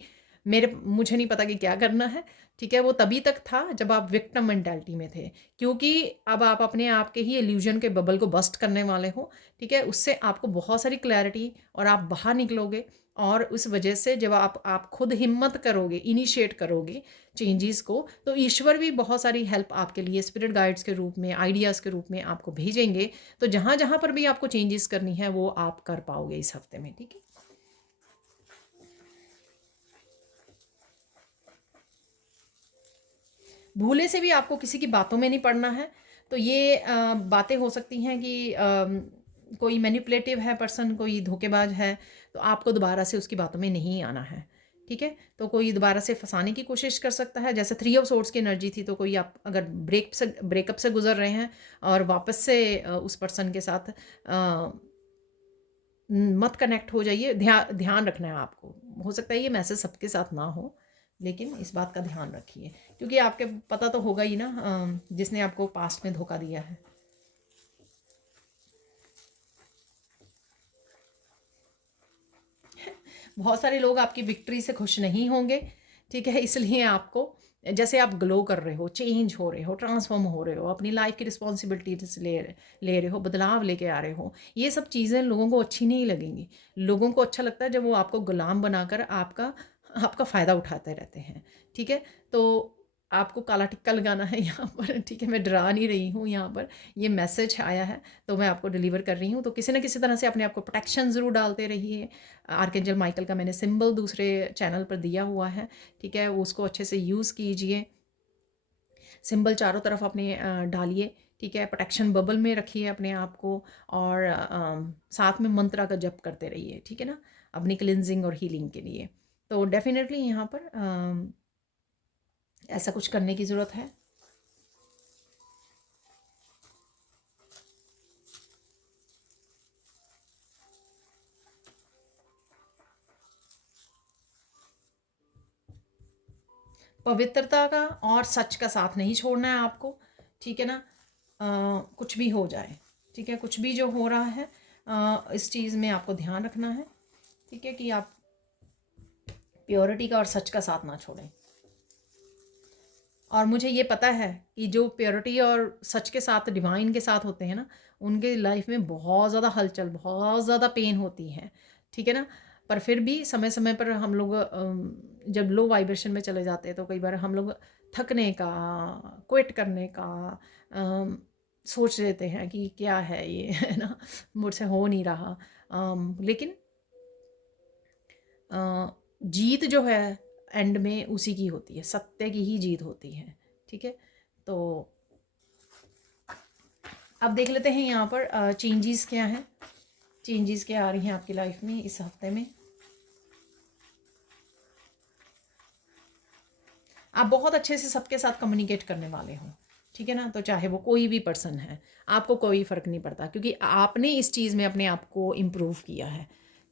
मुझे नहीं पता कि क्या करना है, ठीक है। वो तभी तक था जब आप विक्टिम मेंटालिटी में थे, क्योंकि अब आप अपने आप के ही इल्यूजन के बबल को बस्ट करने वाले हो, ठीक है। उससे आपको बहुत सारी क्लैरिटी और आप बाहर निकलोगे, और उस वजह से जब आप खुद हिम्मत करोगे, इनिशिएट करोगे चेंजेस को, तो ईश्वर भी बहुत सारी हेल्प आपके लिए स्पिरिट गाइड्स के रूप में, आइडियाज़ के रूप में आपको भेजेंगे। तो जहाँ जहाँ पर भी आपको चेंजेस करनी है वो आप कर पाओगे इस हफ्ते में, ठीक है। भूले से भी आपको किसी की बातों में नहीं पड़ना है। तो ये बातें हो सकती हैं कि कोई मैनिपुलेटिव है पर्सन, कोई धोखेबाज है, तो आपको दोबारा से उसकी बातों में नहीं आना है, ठीक है। तो कोई दोबारा से फंसाने की कोशिश कर सकता है, जैसे 3 ऑफ सोर्ड्स की एनर्जी थी, तो कोई आप अगर ब्रेकअप से गुजर रहे हैं और वापस से उस पर्सन के साथ मत कनेक्ट हो जाइए। ध्यान रखना है आपको। हो सकता है ये मैसेज सबके साथ ना हो, लेकिन इस बात का ध्यान रखिए, क्योंकि आपके पता तो होगा ही ना जिसने आपको पास्ट में धोखा दिया है। बहुत सारे लोग आपकी विक्ट्री से खुश नहीं होंगे, ठीक है। इसलिए आपको, जैसे आप ग्लो कर रहे हो, चेंज हो रहे हो, ट्रांसफॉर्म हो रहे हो, अपनी लाइफ की रिस्पॉन्सिबिलिटीज ले रहे हो, बदलाव लेके आ रहे हो, ये सब चीज़ें लोगों को अच्छी नहीं लगेंगी। लोगों को अच्छा लगता है जब वो आपको गुलाम बनाकर आपका आपका फ़ायदा उठाते रहते हैं, ठीक है। तो आपको काला टिक्का लगाना है यहाँ पर, ठीक है। मैं डरा नहीं रही हूँ, यहाँ पर ये मैसेज आया है तो मैं आपको डिलीवर कर रही हूँ। तो किसी न किसी तरह से अपने आप को प्रोटेक्शन ज़रूर डालते रहिए। आर्कएंजल माइकल का मैंने सिंबल दूसरे चैनल पर दिया हुआ है, ठीक है। उसको अच्छे से यूज़ कीजिए। सिंबल चारों तरफ अपने डालिए, ठीक है। प्रोटेक्शन बबल में रखिए अपने आप को, और साथ में मंत्रा का जप करते रहिए, ठीक है ना, अपनी क्लिनजिंग और हीलिंग के लिए। तो डेफिनेटली यहाँ पर ऐसा कुछ करने की ज़रूरत है। पवित्रता का और सच का साथ नहीं छोड़ना है आपको, ठीक है ना। कुछ भी हो जाए, ठीक है, कुछ भी जो हो रहा है इस चीज़ में आपको ध्यान रखना है, ठीक है, कि आप प्योरिटी का और सच का साथ ना छोड़ें। और मुझे ये पता है कि जो प्योरिटी और सच के साथ, डिवाइन के साथ होते हैं ना, उनके लाइफ में बहुत ज़्यादा हलचल, बहुत ज़्यादा पेन होती है, ठीक है ना। पर फिर भी समय समय पर हम लोग जब लो वाइब्रेशन में चले जाते हैं तो कई बार हम लोग थकने का, क्विट करने का सोच लेते हैं कि क्या है ये है ना, मुझसे हो नहीं रहा। लेकिन जीत जो है एंड में उसी की होती है, सत्य की ही जीत होती है, ठीक है। तो अब देख लेते हैं यहाँ पर चेंजेस क्या हैं, चेंजेस क्या आ रही हैं आपकी लाइफ में इस हफ्ते में। आप बहुत अच्छे से सबके साथ कम्युनिकेट करने वाले हो, ठीक है ना। तो चाहे वो कोई भी पर्सन है, आपको कोई फ़र्क नहीं पड़ता, क्योंकि आपने इस चीज़ में अपने आप को इम्प्रूव किया है,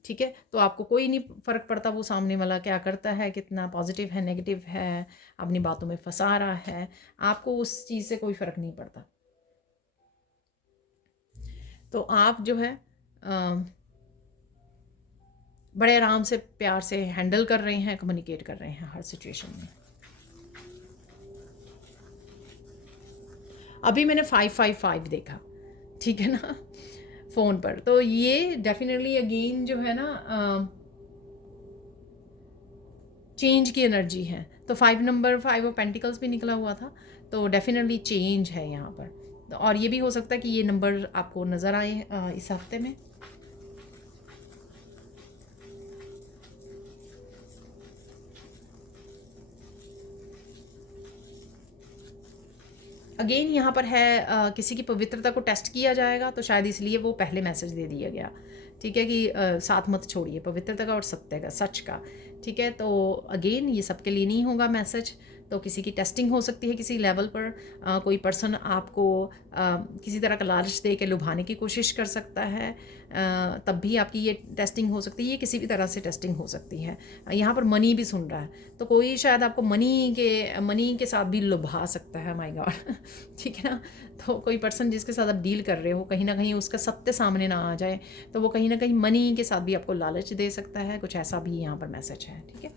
ठीक है। तो आपको कोई नहीं फ़र्क पड़ता वो सामने वाला क्या करता है, कितना पॉजिटिव है, नेगेटिव है, अपनी बातों में फंसा रहा है, आपको उस चीज़ से कोई फ़र्क नहीं पड़ता। तो आप जो है बड़े आराम से, प्यार से हैंडल कर रहे हैं, कम्युनिकेट कर रहे हैं हर सिचुएशन में। अभी मैंने 555 देखा, ठीक है ना, फ़ोन पर। तो ये डेफिनेटली अगेन जो है ना चेंज की एनर्जी है। तो 5 नंबर, 5 ऑफ पेंटिकल्स भी निकला हुआ था, तो डेफिनेटली चेंज है यहाँ पर। और ये भी हो सकता है कि ये नंबर आपको नज़र आए इस हफ्ते में। अगेन यहाँ पर है किसी की पवित्रता को टेस्ट किया जाएगा, तो शायद इसलिए वो पहले मैसेज दे दिया गया, ठीक है, कि साथ मत छोड़िए, पवित्रता का और सत्य का, सच का, ठीक है। तो अगेन ये सबके लिए नहीं होगा मैसेज, तो किसी की टेस्टिंग हो सकती है किसी लेवल पर। कोई पर्सन आपको किसी तरह का लालच दे के लुभाने की कोशिश कर सकता है, तब भी आपकी ये टेस्टिंग हो सकती है। ये किसी भी तरह से टेस्टिंग हो सकती है। यहाँ पर मनी भी सुन रहा है, तो कोई शायद आपको मनी के साथ भी लुभा सकता है, माय गॉड ठीक है ना। तो कोई पर्सन जिसके साथ आप डील कर रहे हो, कहीं ना कहीं उसका सत्य सामने ना आ जाए, तो वो कहीं ना कहीं मनी के साथ भी आपको लालच दे सकता है, कुछ ऐसा भी यहाँ पर मैसेज है, ठीक है।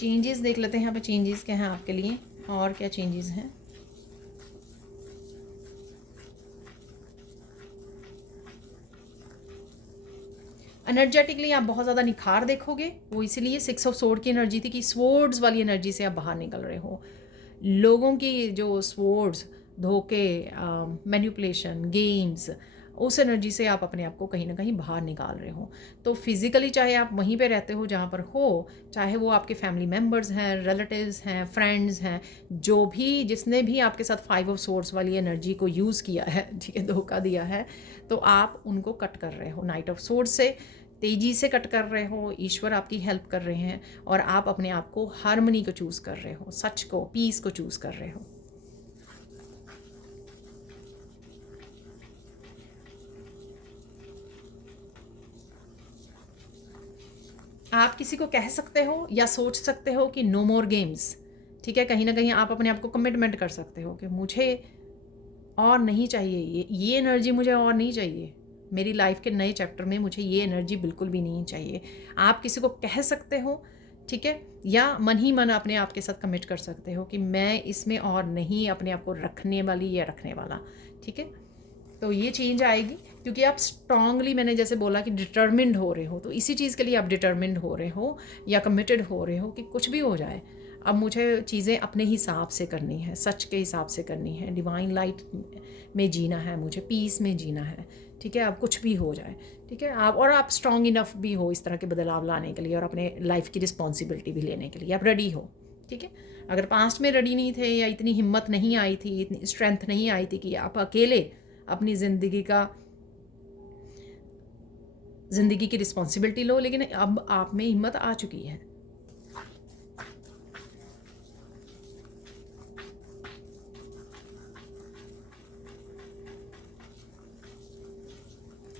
चेंजेस देख लेते हैं यहाँ पे, चेंजेस क्या हैं आपके लिए और क्या चेंजेस हैं। एनर्जेटिकली आप बहुत ज़्यादा निखार देखोगे, वो इसीलिए 6 ऑफ सोर्ड की एनर्जी थी कि स्वॉर्ड्स वाली एनर्जी से आप बाहर निकल रहे हो। लोगों की जो स्वॉर्ड्स, धोखे, मैनिपुलेशन, गेम्स, उस एनर्जी से आप अपने आप को कहीं ना कहीं बाहर निकाल रहे हो। तो फिज़िकली चाहे आप वहीं पे रहते हो जहाँ पर हो, चाहे वो आपके फैमिली मेम्बर्स हैं, रिलेटिव्स हैं, फ्रेंड्स हैं, जो भी जिसने भी आपके साथ 5 ऑफ सोर्ड्स वाली एनर्जी को यूज़ किया है, ठीक है, धोखा दिया है, तो आप उनको कट कर रहे हो। नाइट ऑफ सोर्ड्स से तेज़ी से कट कर रहे हो, ईश्वर आपकी हेल्प कर रहे हैं और आप अपने आप को हार्मनी को चूज़ कर रहे हो, सच को, पीस को चूज़ कर रहे हो। आप किसी को कह सकते हो या सोच सकते हो कि नो मोर गेम्स, ठीक है, कहीं ना कहीं आप अपने आप को कमिटमेंट कर सकते हो कि मुझे और नहीं चाहिए, ये एनर्जी मुझे और नहीं चाहिए, मेरी लाइफ के नए चैप्टर में मुझे ये एनर्जी बिल्कुल भी नहीं चाहिए। आप किसी को कह सकते हो, ठीक है, या मन ही मन अपने आप के साथ कमिट कर सकते हो कि मैं इसमें और नहीं अपने आप को रखने वाली या रखने वाला, ठीक है। तो ये चेंज आएगी क्योंकि आप स्ट्रांगली, मैंने जैसे बोला कि डिटर्मिंड हो रहे हो, तो इसी चीज़ के लिए आप डिटर्मिंड हो रहे हो या कमिटेड हो रहे हो कि कुछ भी हो जाए, अब मुझे चीज़ें अपने हिसाब से करनी है, सच के हिसाब से करनी है, डिवाइन लाइट में जीना है, मुझे पीस में जीना है, ठीक है। अब कुछ भी हो जाए, ठीक है, आप और आप स्ट्रांग इनफ भी हो इस तरह के बदलाव लाने के लिए और अपने लाइफ की रिस्पॉन्सिबिलिटी भी लेने के लिए आप रेडी हो, ठीक है। अगर पास्ट में रेडी नहीं थे या इतनी हिम्मत नहीं आई थी, इतनी स्ट्रेंथ नहीं आई थी कि आप अकेले अपनी ज़िंदगी की रिस्पॉन्सिबिलिटी लो, लेकिन अब आप में हिम्मत आ चुकी है।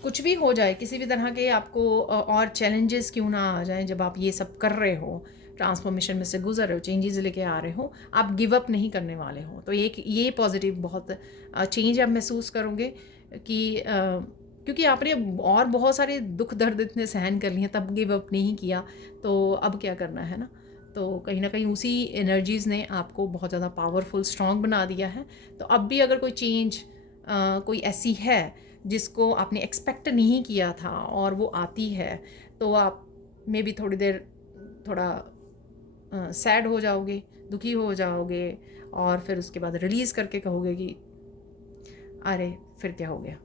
कुछ भी हो जाए, किसी भी तरह के आपको और चैलेंजेस क्यों ना आ जाएं, जब आप ये सब कर रहे हो, ट्रांसफॉर्मेशन में से गुजर रहे हो, चेंजेस लेके आ रहे हो, आप गिव अप नहीं करने वाले हो। तो एक ये पॉजिटिव बहुत चेंज आप महसूस करोगे कि क्योंकि आपने और बहुत सारे दुख दर्द इतने सहन कर लिए तब गिव अप नहीं किया, तो अब क्या करना है ना। तो कहीं ना कहीं उसी एनर्जीज़ ने आपको बहुत ज़्यादा पावरफुल, स्ट्रॉन्ग बना दिया है। तो अब भी अगर कोई चेंज कोई ऐसी है जिसको आपने एक्सपेक्ट नहीं किया था और वो आती है, तो आप मे बी थोड़ी देर थोड़ा सैड हो जाओगे, दुखी हो जाओगे, और फिर उसके बाद रिलीज़ करके कहोगे कि अरे फिर क्या हो गया,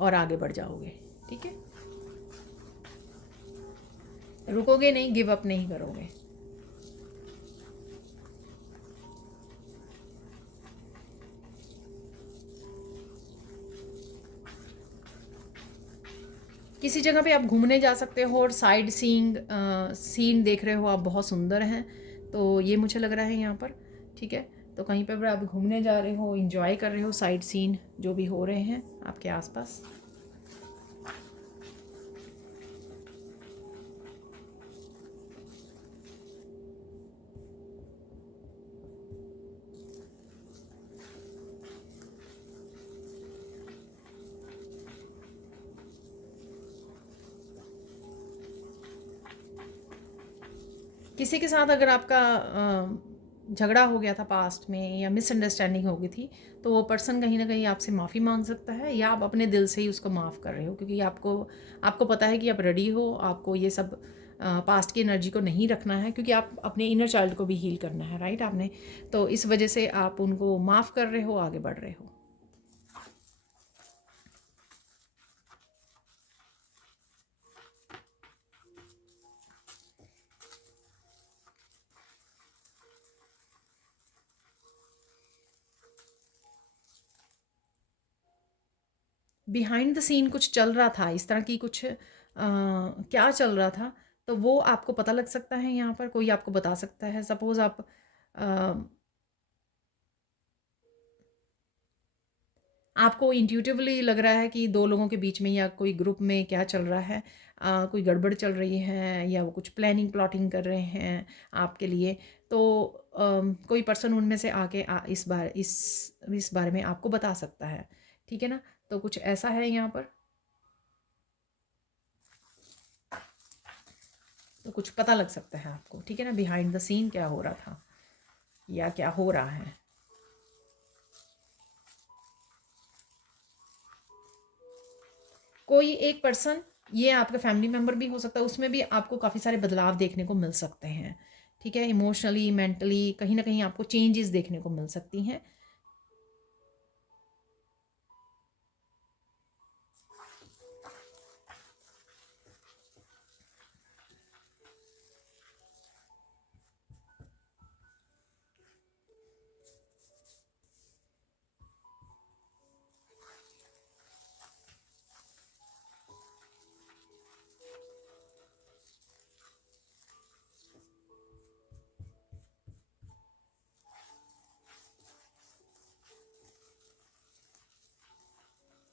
और आगे बढ़ जाओगे, ठीक है। रुकोगे नहीं, गिव अप नहीं करोगे। किसी जगह पे आप घूमने जा सकते हो और साइड सीन देख रहे हो, आप बहुत सुंदर हैं, तो ये मुझे लग रहा है यहाँ पर, ठीक है। तो कहीं पर आप घूमने जा रहे हो, इंजॉय कर रहे हो साइड सीन जो भी हो रहे हैं आपके आसपास। किसी के साथ अगर आपका झगड़ा हो गया था पास्ट में या मिसअंडरस्टैंडिंग हो गई थी, तो वो पर्सन कहीं ना कहीं आपसे माफ़ी मांग सकता है, या आप अपने दिल से ही उसको माफ़ कर रहे हो, क्योंकि आपको आपको पता है कि आप रेडी हो, आपको ये सब पास्ट की एनर्जी को नहीं रखना है, क्योंकि आप अपने इनर चाइल्ड को भी हील करना है, राइट, आपने। तो इस वजह से आप उनको माफ़ कर रहे हो, आगे बढ़ रहे हो। बिहाइंड द सीन कुछ चल रहा था, इस तरह की कुछ क्या चल रहा था, तो वो आपको पता लग सकता है, यहाँ पर कोई आपको बता सकता है। सपोज़ आप आपको इंट्यूटिवली लग रहा है कि दो लोगों के बीच में या कोई ग्रुप में क्या चल रहा है, कोई गड़बड़ चल रही है, या वो कुछ प्लानिंग प्लॉटिंग कर रहे हैं आपके लिए, तो कोई पर्सन उनमें से आके इस बारे में आपको बता सकता है, ठीक है ना। तो कुछ ऐसा है यहाँ पर। तो कुछ पता लग सकता है आपको, ठीक है ना, बिहाइंड द सीन क्या हो रहा था या क्या हो रहा है। कोई एक पर्सन, ये आपका फैमिली मेम्बर भी हो सकता है, उसमें भी आपको काफ़ी सारे बदलाव देखने को मिल सकते हैं, ठीक है, इमोशनली मेंटली कहीं ना कहीं आपको चेंजेस देखने को मिल सकती हैं।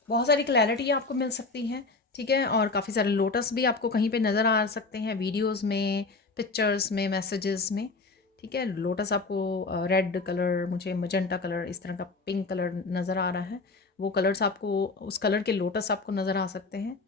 बहुत सारी क्लैरिटी आपको मिल सकती है, ठीक है, और काफ़ी सारे लोटस भी आपको कहीं पे नज़र आ सकते हैं, वीडियोस में, पिक्चर्स में, मैसेजेस में, ठीक है। लोटस आपको रेड कलर, मुझे मजेंटा कलर, इस तरह का पिंक कलर नज़र आ रहा है। वो कलर्स आपको, उस कलर के लोटस आपको नज़र आ सकते हैं।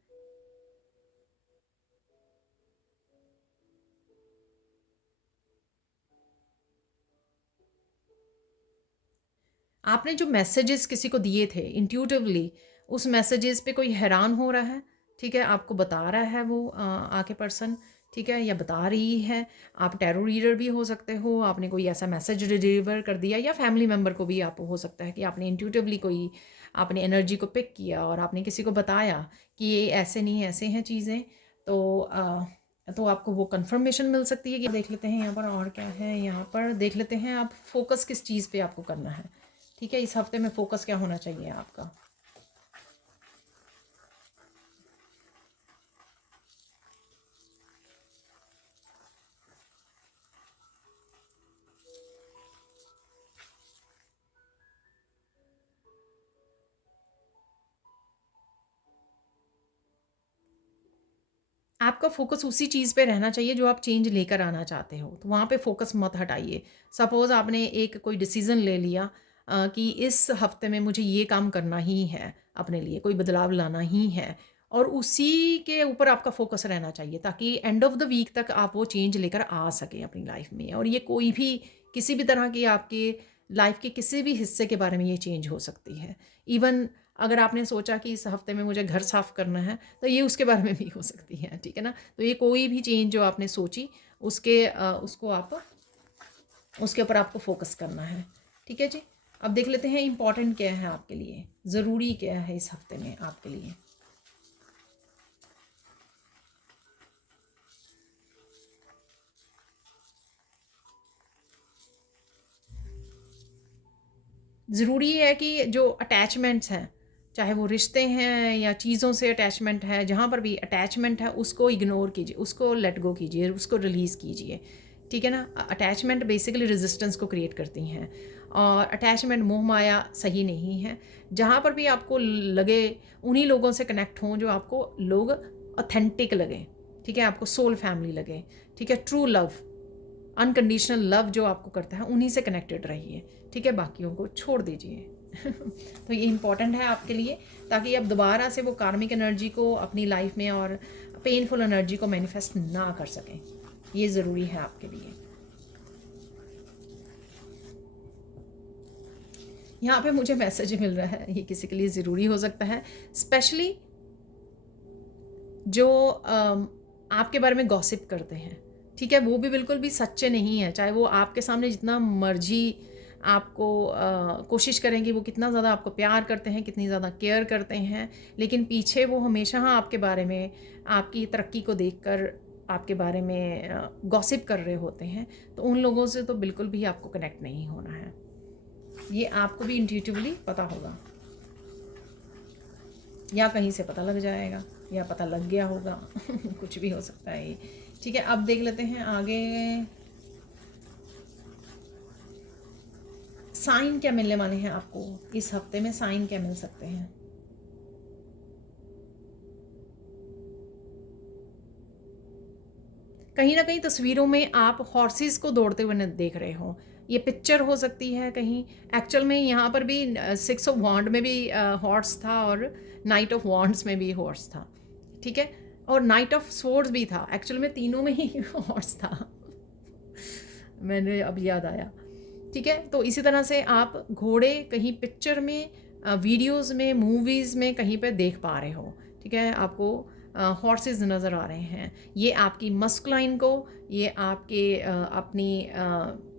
आपने जो मैसेजेस किसी को दिए थे इंट्यूटिवली, उस मैसेजेस पे कोई हैरान हो रहा है, ठीक है, आपको बता रहा है वो आके पर्सन, ठीक है, या बता रही है। आप टैरो रीडर भी हो सकते हो, आपने कोई ऐसा मैसेज डिलीवर कर दिया, या फैमिली मेम्बर को भी आप हो सकता है कि आपने इंट्यूटिवली कोई, आपने एनर्जी को पिक किया और आपने किसी को बताया कि ये ऐसे नहीं, ऐसे हैं चीज़ें। तो आपको वो कंफर्मेशन मिल सकती है कि देख लेते हैं यहाँ पर और क्या है। यहाँ पर देख लेते हैं आप फोकस किस चीज़ पे आपको करना है, ठीक है, इस हफ्ते में फोकस क्या होना चाहिए आपका। आपका फोकस उसी चीज़ पे रहना चाहिए जो आप चेंज लेकर आना चाहते हो, तो वहाँ पे फोकस मत हटाइए। सपोज़ आपने एक कोई डिसीज़न ले लिया कि इस हफ्ते में मुझे ये काम करना ही है, अपने लिए कोई बदलाव लाना ही है, और उसी के ऊपर आपका फोकस रहना चाहिए ताकि एंड ऑफ द वीक तक आप वो चेंज लेकर आ सकें अपनी लाइफ में। और ये कोई भी, किसी भी तरह की आपके लाइफ के किसी भी हिस्से के बारे में ये चेंज हो सकती है। इवन अगर आपने सोचा कि इस हफ्ते में मुझे घर साफ़ करना है, तो ये उसके बारे में भी हो सकती है, ठीक है ना। तो ये कोई भी चेंज जो आपने सोची, उसको आप, उसके ऊपर आपको फोकस करना है, ठीक है जी। अब देख लेते हैं इम्पॉर्टेंट क्या है आपके लिए, ज़रूरी क्या है इस हफ्ते में आपके लिए। ज़रूरी है कि जो अटैचमेंट्स हैं, चाहे वो रिश्ते हैं या चीज़ों से अटैचमेंट है, जहाँ पर भी अटैचमेंट है उसको इग्नोर कीजिए, उसको लेट गो कीजिए, उसको रिलीज़ कीजिए, ठीक है ना। अटैचमेंट बेसिकली रेजिस्टेंस को क्रिएट करती हैं, और अटैचमेंट मोह माया सही नहीं है। जहाँ पर भी आपको लगे, उन्हीं लोगों से कनेक्ट हों जो आपको लोग ऑथेंटिक लगे, ठीक है, आपको सोल फैमिली लगे, ठीक है, ट्रू लव, अनकंडीशनल लव जो आपको करता है, उन्हीं से कनेक्टेड रहिए, ठीक है, बाकियों को छोड़ दीजिए। तो ये इम्पॉर्टेंट है आपके लिए, ताकि आप दोबारा से वो कार्मिक एनर्जी को अपनी लाइफ में और पेनफुल एनर्जी को मैनिफेस्ट ना कर सकें। ये ज़रूरी है आपके लिए। यहाँ पे मुझे मैसेज मिल रहा है, ये किसी के लिए ज़रूरी हो सकता है, स्पेशली जो आपके बारे में गॉसिप करते हैं, ठीक है, वो भी बिल्कुल भी सच्चे नहीं हैं। चाहे वो आपके सामने जितना मर्जी आपको कोशिश करें कि वो कितना ज़्यादा आपको प्यार करते हैं, कितनी ज़्यादा केयर करते हैं, लेकिन पीछे वो हमेशा आपके बारे में, आपकी तरक्की को देखकर आपके बारे में गॉसिप कर रहे होते हैं। तो उन लोगों से तो बिल्कुल भी आपको कनेक्ट नहीं होना है। ये आपको भी इंट्यूटिवली पता होगा, या कहीं से पता लग जाएगा, या पता लग गया होगा। कुछ भी हो सकता है ये, ठीक है। अब देख लेते हैं आगे साइन क्या मिलने वाले हैं आपको इस हफ्ते में, साइन क्या मिल सकते हैं। कहीं ना कहीं तस्वीरों में आप हॉर्सेस को दौड़ते हुए देख रहे हो, ये पिक्चर हो सकती है कहीं। एक्चुअल में यहाँ पर भी 6 ऑफ वॉन्ड में भी हॉर्स था, और नाइट ऑफ वॉन्ड्स में भी हॉर्स था, ठीक है। और नाइट ऑफ स्वॉर्ड्स भी था, एक्चुअल में तीनों में ही हॉर्स था। मैंने अब याद आया। ठीक है, तो इसी तरह से आप घोड़े कहीं पिक्चर में, वीडियोस में, मूवीज़ में कहीं पे देख पा रहे हो। ठीक है, आपको हॉर्सेस नज़र आ रहे हैं। ये आपकी मस्कुलाइन को, ये आपके अपनी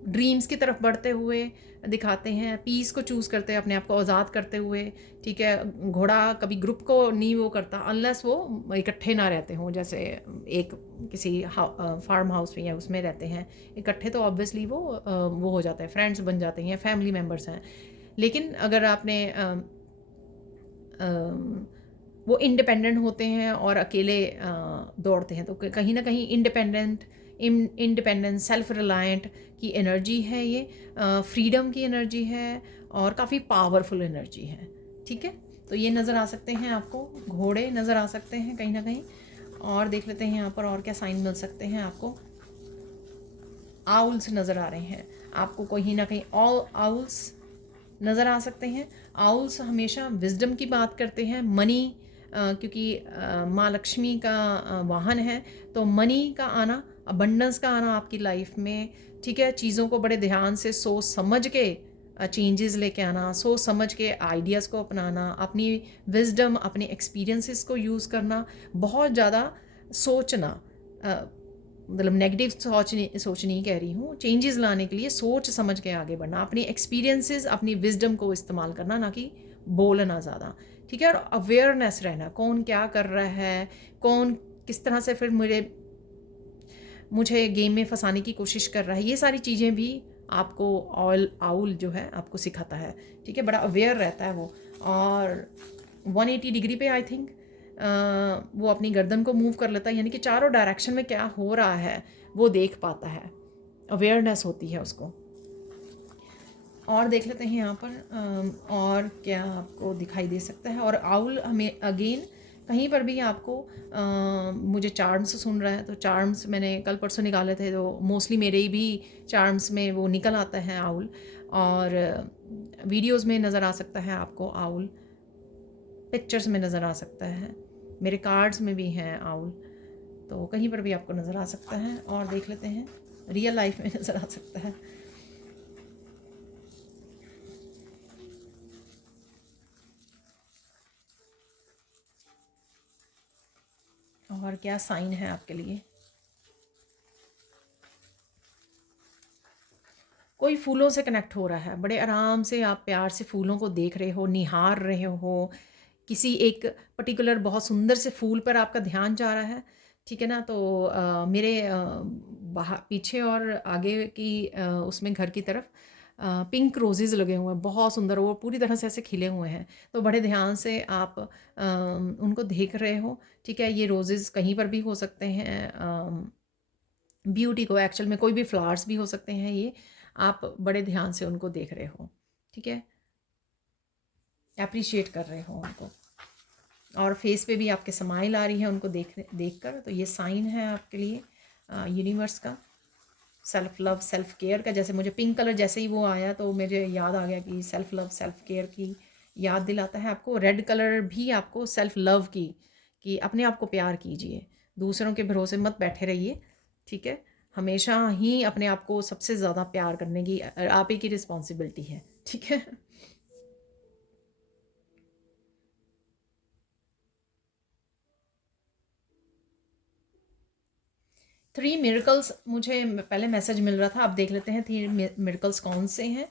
ड्रीम्स की तरफ बढ़ते हुए दिखाते हैं, पीस को चूज़ करते हैं, अपने आप को आज़ाद करते हुए। ठीक है, घोड़ा कभी ग्रुप को नहीं वो करता अनलेस वो इकट्ठे ना रहते हों, जैसे एक किसी फार्म हाउस में या उसमें रहते हैं इकट्ठे, तो ऑब्वियसली वो हो जाता है, फ्रेंड्स बन जाते हैं, फैमिली मेम्बर्स हैं। लेकिन अगर आपने वो इंडिपेंडेंट होते हैं और अकेले दौड़ते हैं, तो कहीं ना कहीं इंडिपेंडेंट सेल्फ रिलायंट की एनर्जी है ये, फ्रीडम की एनर्जी है और काफ़ी पावरफुल एनर्जी है। ठीक है, तो ये नज़र आ सकते हैं आपको, घोड़े नज़र आ सकते हैं कहीं ना कहीं। और देख लेते हैं यहाँ पर और क्या साइन मिल सकते हैं आपको। आउल्स नज़र आ रहे हैं आपको, कहीं ना कहीं ऑल आउल्स नज़र आ सकते हैं। आउल्स हमेशा विजडम की बात करते हैं, मनी, क्योंकि माँ लक्ष्मी का वाहन है, तो मनी का आना, अबंडेंस का आना आपकी लाइफ में। ठीक है, चीज़ों को बड़े ध्यान से सोच समझ के चेंजेस लेके आना, सोच समझ के आइडियाज़ को अपनाना, अपनी विजडम, अपने एक्सपीरियंसेस को यूज़ करना, बहुत ज़्यादा सोचना, मतलब नेगेटिव सोच नहीं कह रही हूँ, चेंजेस लाने के लिए सोच समझ के आगे बढ़ना, अपनी एक्सपीरियंसेस, अपनी विजडम को इस्तेमाल करना, ना कि बोलना ज़्यादा। ठीक है, और अवेयरनेस रहना, कौन क्या कर रहा है, कौन किस तरह से फिर मुझे गेम में फंसाने की कोशिश कर रहा है, ये सारी चीज़ें भी आपको आउल जो है आपको सिखाता है। ठीक है, बड़ा अवेयर रहता है वो। और 180 डिग्री पे आई थिंक वो अपनी गर्दन को मूव कर लेता है, यानी कि चारों डायरेक्शन में क्या हो रहा है वो देख पाता है, अवेयरनेस होती है उसको। और देख लेते हैं यहाँ पर और क्या आपको दिखाई दे सकता है। और आउल हमें अगेन कहीं पर भी आपको मुझे चार्म्स सुन रहा है, तो चार्म्स मैंने कल परसों निकाले थे, तो मोस्टली मेरे ही भी चार्म्स में वो निकल आता है आउल। और वीडियोस में नज़र आ सकता है आपको आउल, पिक्चर्स में नज़र आ सकता है, मेरे कार्ड्स में भी हैं आउल, तो कहीं पर भी आपको नज़र आ सकता है। और देख लेते हैं रियल लाइफ में नज़र आ सकता है। और क्या साइन है आपके लिए। कोई फूलों से कनेक्ट हो रहा है, बड़े आराम से आप प्यार से फूलों को देख रहे हो, निहार रहे हो, किसी एक पर्टिकुलर बहुत सुंदर से फूल पर आपका ध्यान जा रहा है। ठीक है ना, तो मेरे बाहर पीछे और आगे की उसमें घर की तरफ पिंक रोजेज़ लगे हुए हैं, बहुत सुंदर, वो पूरी तरह से ऐसे खिले हुए हैं, तो बड़े ध्यान से आप उनको देख रहे हो। ठीक है, ये रोजेज़ कहीं पर भी हो सकते हैं, ब्यूटी को एक्चुअल में कोई भी फ्लावर्स भी हो सकते हैं, ये आप बड़े ध्यान से उनको देख रहे हो। ठीक है, अप्रिशिएट कर रहे हो उनको, और फेस पे भी आपके स्माइल आ रही है उनको देख कर, तो ये साइन है आपके लिए यूनिवर्स का, सेल्फ लव सेल्फ केयर का। जैसे मुझे पिंक कलर जैसे ही वो आया तो मुझे याद आ गया कि सेल्फ लव सेल्फ केयर की याद दिलाता है आपको। रेड कलर भी आपको सेल्फ लव की, कि अपने आप को प्यार कीजिए, दूसरों के भरोसे मत बैठे रहिए। ठीक है, हमेशा ही अपने आप को सबसे ज़्यादा प्यार करने की आप ही की रिस्पॉन्सिबिलिटी है। ठीक है, 3 मिरेकल्स मुझे पहले मैसेज मिल रहा था, अब देख लेते हैं 3 मिरेकल्स कौन से हैं।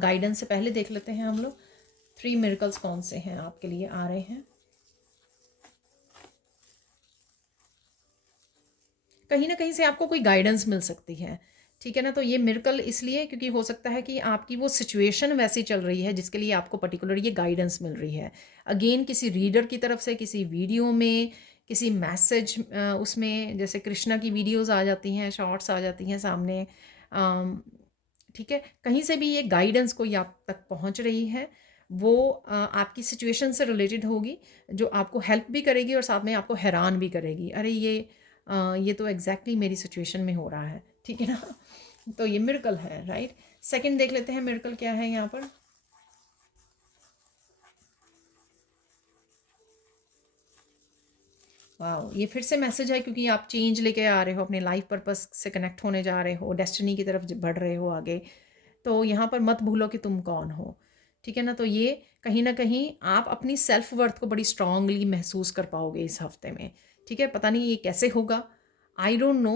गाइडेंस से पहले देख लेते हैं हम लोग 3 मिरेकल्स कौन से हैं आपके लिए आ रहे हैं। कहीं ना कहीं से आपको कोई गाइडेंस मिल सकती है। ठीक है ना, तो ये मिरेकल इसलिए क्योंकि हो सकता है कि आपकी वो सिचुएशन वैसी चल रही है जिसके लिए आपको पर्टिकुलर ये गाइडेंस मिल रही है। अगेन किसी रीडर की तरफ से, किसी वीडियो में, किसी मैसेज, उसमें जैसे कृष्णा की वीडियोस आ जाती हैं, शॉर्ट्स आ जाती हैं सामने। ठीक है, कहीं से भी ये गाइडेंस कोई आप तक पहुंच रही है, वो आपकी सिचुएशन से रिलेटेड होगी, जो आपको हेल्प भी करेगी और साथ में आपको हैरान भी करेगी। अरे ये तो एग्जैक्टली मेरी सिचुएशन में हो रहा है। ठीक है ना, तो ये मिरेकल है, राइट। सेकंड देख लेते हैं मिरेकल क्या है यहाँ पर। वाओ! ये फिर से मैसेज है क्योंकि आप चेंज लेके आ रहे हो, अपने लाइफ पर्पस से कनेक्ट होने जा रहे हो, डेस्टिनी की तरफ बढ़ रहे हो आगे। तो यहाँ पर मत भूलो कि तुम कौन हो, ठीक है ना? तो ये कहीं न कहीं आप अपनी सेल्फ वर्थ को बड़ी स्ट्रांगली महसूस कर पाओगे इस हफ्ते में, ठीक है? पता नहीं ये कैसे होगा, I don't know,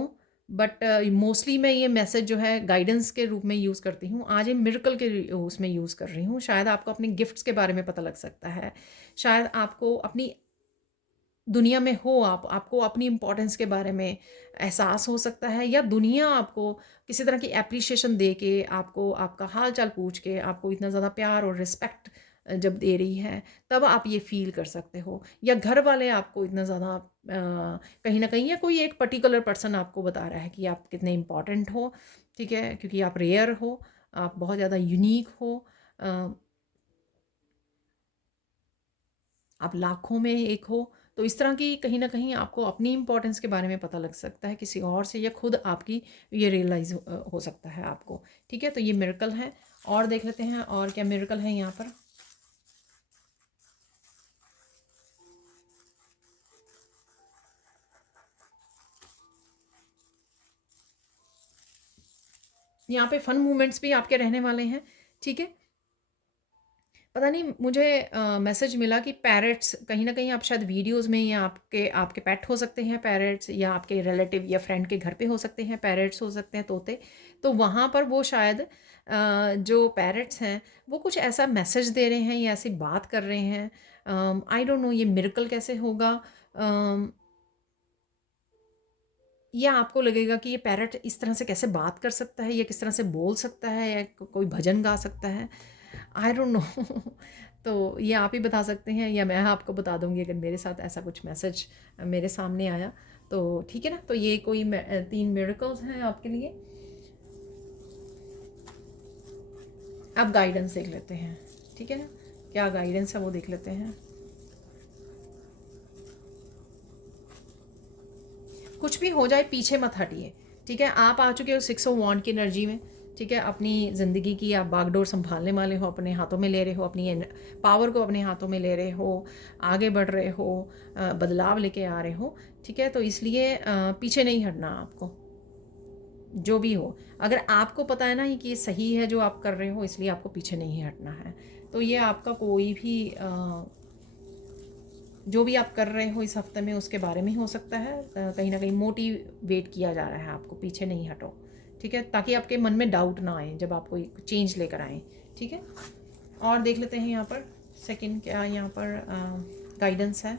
but mostly मैं ये मैसेज जो है गाइडेंस के रूप में यूज़ करती हूँ। आज ये मिरेकल के उसमें यूज़ कर रही हूँ। शायद आपको अपने गिफ्ट्स के बारे में पता लग सकता है, शायद आपको अपनी दुनिया में हो, आपको अपनी इम्पोर्टेंस के बारे में एहसास हो सकता है, या दुनिया आपको किसी तरह की एप्रिशिएशन दे के, आपको आपका हाल चाल पूछ के, आपको इतना ज़्यादा प्यार और रिस्पेक्ट जब दे रही है, तब आप ये फील कर सकते हो। या घर वाले आपको इतना ज़्यादा कहीं ना कहीं, या कोई एक पर्टिकुलर पर्सन आपको बता रहा है कि आप कितने इम्पॉर्टेंट हो, ठीक है, क्योंकि आप रेयर हो, आप बहुत ज़्यादा यूनिक हो, अ, आप लाखों में एक हो। तो इस तरह की कहीं न कहीं आपको अपनी इम्पोर्टेंस के बारे में पता लग सकता है किसी और से, या खुद आपकी ये रियलाइज़ हो सकता है आपको, ठीक है? तो ये मिरेकल है। और देख लेते हैं और क्या मिरेकल है यहाँ पर। यहाँ पे फन मोमेंट्स भी आपके रहने वाले हैं, ठीक है? पता नहीं मुझे मैसेज मिला कि पैरट्स कहीं न कहीं आप शायद वीडियोज़ में, या आपके आपके पेट हो सकते हैं पैरट्स, या आपके रिलेटिव या फ्रेंड के घर पे हो सकते हैं पैरट्स, हो सकते हैं तोते। तो वहाँ पर वो शायद जो पैरट्स हैं वो कुछ ऐसा मैसेज दे रहे हैं या ऐसी बात कर रहे हैं। आई डोंट नो ये मिरेकल कैसे होगा। अम, या आपको लगेगा कि ये पैरट इस तरह से कैसे बात कर सकता है, या किस तरह से बोल सकता है, या कोई भजन गा सकता है। I don't know. तो ये आप ही बता सकते हैं, या मैं आपको बता दूंगी अगर मेरे साथ ऐसा कुछ मैसेज मेरे सामने आया तो, ठीक है ना? तो ये कोई 3 मिरेकल्स हैं आपके लिए। अब गाइडेंस देख लेते हैं, ठीक है ना? क्या गाइडेंस है वो देख लेते हैं। कुछ भी हो जाए पीछे मत हटिए, ठीक है? आप आ चुके हो 6 ऑफ वांड की एनर्जी में, ठीक है? अपनी ज़िंदगी की आप बागडोर संभालने वाले हो, अपने हाथों में ले रहे हो, अपनी पावर को अपने हाथों में ले रहे हो, आगे बढ़ रहे हो, बदलाव लेके आ रहे हो, ठीक है? तो इसलिए पीछे नहीं हटना आपको, जो भी हो। अगर आपको पता है ना कि ये सही है जो आप कर रहे हो, इसलिए आपको पीछे नहीं हटना है। तो ये आपका कोई भी जो भी आप कर रहे हो इस हफ्ते में उसके बारे में हो सकता है। कहीं ना कहीं मोटिवेट किया जा रहा है आपको, पीछे नहीं हटो, ठीक है? ताकि आपके मन में डाउट ना आए जब आप कोई चेंज लेकर आए, ठीक है? और देख लेते हैं यहाँ पर सेकंड क्या यहाँ पर गाइडेंस है।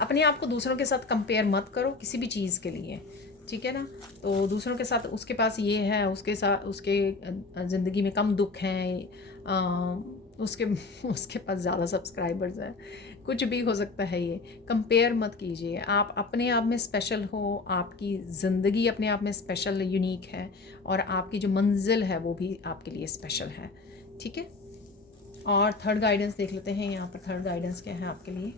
अपने आप को दूसरों के साथ कंपेयर मत करो किसी भी चीज़ के लिए, ठीक है ना? तो दूसरों के साथ उसके पास ये है, उसके साथ उसके ज़िंदगी में कम दुख हैं, उसके उसके पास ज़्यादा सब्सक्राइबर्स हैं, कुछ भी हो सकता है। ये कंपेयर मत कीजिए। आप अपने आप में स्पेशल हो, आपकी ज़िंदगी अपने आप में स्पेशल यूनिक है, और आपकी जो मंजिल है वो भी आपके लिए स्पेशल है, ठीक है? और थर्ड गाइडेंस देख लेते हैं यहाँ पर। थर्ड गाइडेंस क्या है आपके लिए।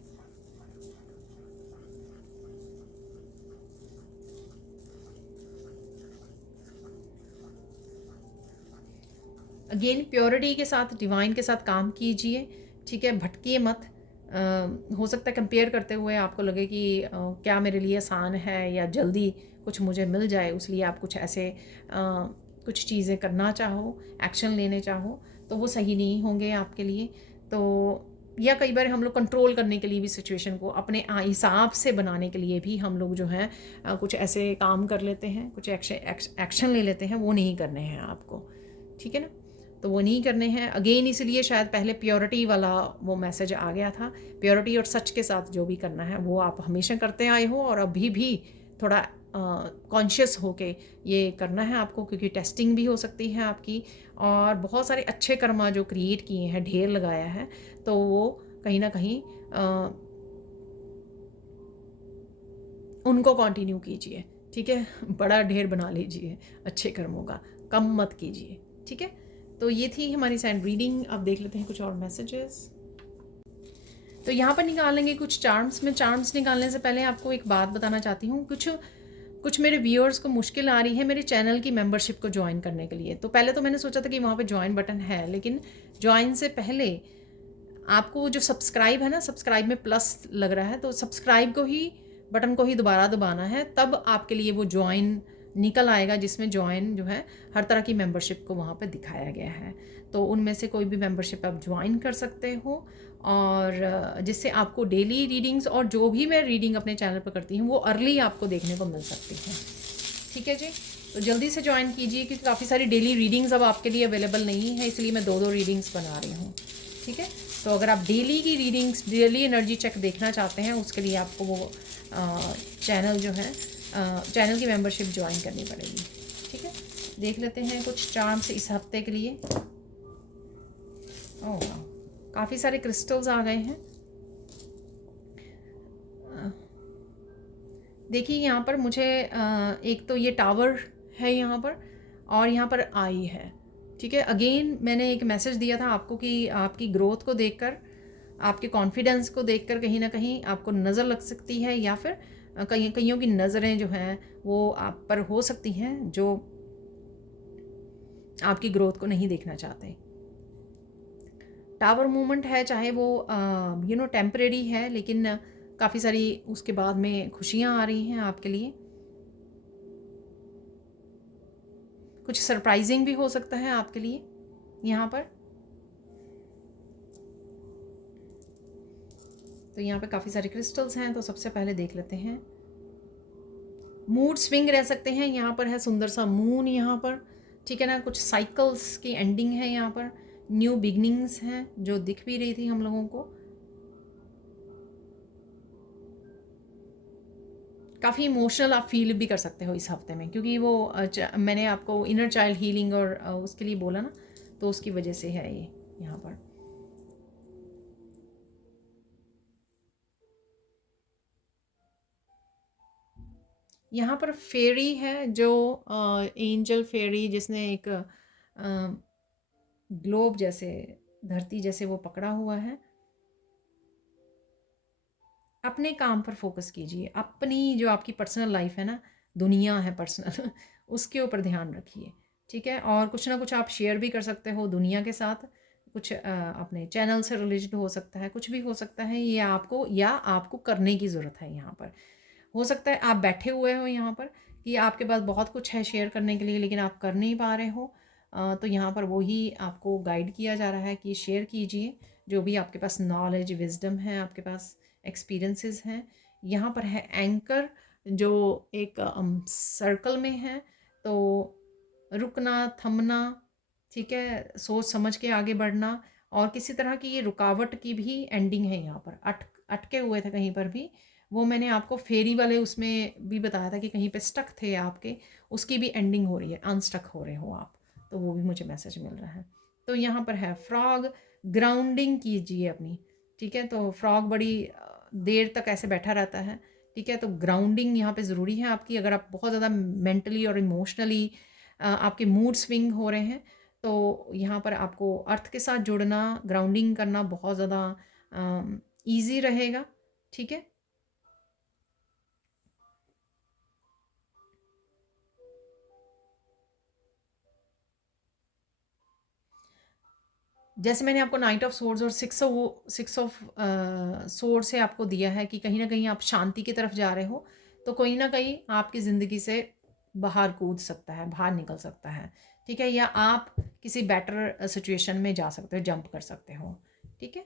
अगेन प्योरिटी के साथ, डिवाइन के साथ काम कीजिए, ठीक है? भटकिए मत। हो सकता है कंपेयर करते हुए आपको लगे कि क्या मेरे लिए आसान है, या जल्दी कुछ मुझे मिल जाए, उसलिए आप कुछ ऐसे कुछ चीज़ें करना चाहो, एक्शन लेने चाहो, तो वो सही नहीं होंगे आपके लिए। तो या कई बार हम लोग कंट्रोल करने के लिए भी सिचुएशन को अपने हिसाब से बनाने के लिए भी हम लोग जो है कुछ ऐसे काम कर लेते हैं, कुछ एक्शन ले लेते हैं। वो नहीं करने हैं आपको, ठीक है ना? तो वो नहीं करने हैं। अगेन इसलिए शायद पहले प्योरिटी वाला वो मैसेज आ गया था। प्योरिटी और सच के साथ जो भी करना है वो आप हमेशा करते आए हो, और अभी भी थोड़ा कॉन्शियस होके ये करना है आपको, क्योंकि टेस्टिंग भी हो सकती है आपकी। और बहुत सारे अच्छे कर्मा जो क्रिएट किए हैं, ढेर लगाया है, तो वो कहीं ना कहीं उनको कंटिन्यू कीजिए, ठीक है? बड़ा ढेर बना लीजिए अच्छे कर्मों का, कम मत कीजिए, ठीक है? तो ये थी हमारी साइड रीडिंग। अब देख लेते हैं कुछ और मैसेजेस। तो यहाँ पर निकालेंगे कुछ चार्म्स। में चार्म्स निकालने से पहले आपको एक बात बताना चाहती हूँ। कुछ कुछ मेरे व्यूअर्स को मुश्किल आ रही है मेरे चैनल की मेंबरशिप को ज्वाइन करने के लिए। तो पहले तो मैंने सोचा था कि वहाँ पे ज्वाइन बटन है, लेकिन ज्वाइन से पहले आपको जो सब्सक्राइब है ना, सब्सक्राइब में प्लस लग रहा है, तो सब्सक्राइब को ही, बटन को ही दोबारा दबाना है, तब आपके लिए वो ज्वाइन निकल आएगा, जिसमें ज्वाइन जो है हर तरह की मेंबरशिप को वहाँ पे दिखाया गया है। तो उनमें से कोई भी मेंबरशिप आप ज्वाइन कर सकते हो, और जिससे आपको डेली रीडिंग्स और जो भी मैं रीडिंग अपने चैनल पर करती हूँ वो अर्ली आपको देखने को मिल सकती है। ठीक है जी, तो जल्दी से ज्वाइन कीजिए, क्योंकि काफ़ी सारी डेली रीडिंग्स अब आपके लिए अवेलेबल नहीं है, इसलिए मैं 2-2 रीडिंग्स बना रही हूँ। ठीक है, तो अगर आप डेली की रीडिंग्स, डेली एनर्जी चेक देखना चाहते हैं, उसके लिए आपको वो चैनल जो है, चैनल की मेंबरशिप ज्वाइन करनी पड़ेगी। ठीक है, देख लेते हैं कुछ चार्म्स इस हफ्ते के लिए। ओह काफ़ी सारे क्रिस्टल्स आ गए हैं। देखिए यहाँ पर मुझे एक तो ये टावर है यहाँ पर, और यहाँ पर आई है। ठीक है, अगेन मैंने एक मैसेज दिया था आपको कि आपकी ग्रोथ को देखकर, आपके कॉन्फिडेंस को देखकर कहीं ना कहीं आपको नज़र लग सकती है, या फिर कईयों की नज़रें जो हैं वो आप पर हो सकती हैं, जो आपकी ग्रोथ को नहीं देखना चाहते। टावर मूवमेंट है, चाहे वो टेम्परेरी है, लेकिन काफ़ी सारी उसके बाद में खुशियाँ आ रही हैं आपके लिए। कुछ सरप्राइजिंग भी हो सकता है आपके लिए यहाँ पर। तो यहाँ पे काफ़ी सारे क्रिस्टल्स हैं, तो सबसे पहले देख लेते हैं। मूड स्विंग रह सकते हैं, यहाँ पर है सुंदर सा मून यहाँ पर। ठीक है ना, कुछ साइकिल्स की एंडिंग है यहाँ पर, न्यू बिगनिंग्स हैं जो दिख भी रही थी हम लोगों को। काफ़ी इमोशनल आप फील भी कर सकते हो इस हफ्ते में, क्योंकि वो मैंने आपको इनर चाइल्ड हीलिंग और उसके लिए बोला ना, तो उसकी वजह से है ये यहाँ पर। यहाँ पर फेरी है, जो एंजल फेरी, जिसने एक ग्लोब जैसे, धरती जैसे वो पकड़ा हुआ है। अपने काम पर फोकस कीजिए, अपनी जो आपकी पर्सनल लाइफ है ना, दुनिया है पर्सनल उसके ऊपर ध्यान रखिए। ठीक है, और कुछ ना कुछ आप शेयर भी कर सकते हो दुनिया के साथ, कुछ अपने चैनल से रिलेटेड हो सकता है, कुछ भी हो सकता है, ये आपको या आपको करने की ज़रूरत है। यहाँ पर हो सकता है आप बैठे हुए हो यहाँ पर, कि आपके पास बहुत कुछ है शेयर करने के लिए, लेकिन आप कर नहीं पा रहे हो। तो यहाँ पर वही आपको गाइड किया जा रहा है कि शेयर कीजिए जो भी आपके पास नॉलेज, विजडम है, आपके पास एक्सपीरियंसेस हैं। यहाँ पर है एंकर, जो एक सर्कल में है, तो रुकना, थमना, ठीक है, सोच समझ के आगे बढ़ना, और किसी तरह की ये रुकावट की भी एंडिंग है यहाँ पर। अटके हुए थे कहीं पर भी, वो मैंने आपको फेरी वाले उसमें भी बताया था कि कहीं पे स्टक थे आपके, उसकी भी एंडिंग हो रही है, अनस्टक हो रहे हो आप, तो वो भी मुझे मैसेज मिल रहा है। तो यहाँ पर है फ्रॉग, ग्राउंडिंग कीजिए अपनी। ठीक है, तो फ्रॉग बड़ी देर तक ऐसे बैठा रहता है। ठीक है, तो ग्राउंडिंग यहाँ पे ज़रूरी है आपकी। अगर आप बहुत ज़्यादा मेंटली और इमोशनली आपके मूड स्विंग हो रहे हैं, तो यहाँ पर आपको अर्थ के साथ जुड़ना, ग्राउंडिंग करना बहुत ज़्यादा ईजी रहेगा। ठीक है, जैसे मैंने आपको नाइट ऑफ सोर्ड्स और सिक्स ऑफ सोर्ड से आपको दिया है कि कहीं ना कहीं आप शांति की तरफ जा रहे हो, तो कहीं ना कहीं आपकी ज़िंदगी से बाहर कूद सकता है, बाहर निकल सकता है। ठीक है, या आप किसी बेटर सिचुएशन में जा सकते हो, जंप कर सकते हो। ठीक है,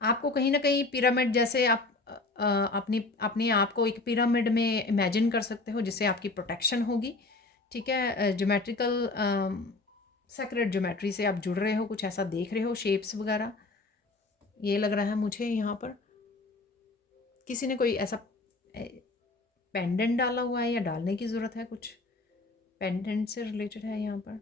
आपको कहीं ना कहीं पिरामिड जैसे आप अपनी अपने आप को एक पिरामिड में इमेजिन कर सकते हो, जिससे आपकी प्रोटेक्शन होगी। ठीक है, ज्योमेट्रिकल सेक्रेट ज्योमेट्री से आप जुड़ रहे हो, कुछ ऐसा देख रहे हो, शेप्स वगैरह, ये लग रहा है मुझे यहाँ पर। किसी ने कोई ऐसा पेंडेंट डाला हुआ है, या डालने की ज़रूरत है, कुछ पेंडेंट से रिलेटेड है यहाँ पर।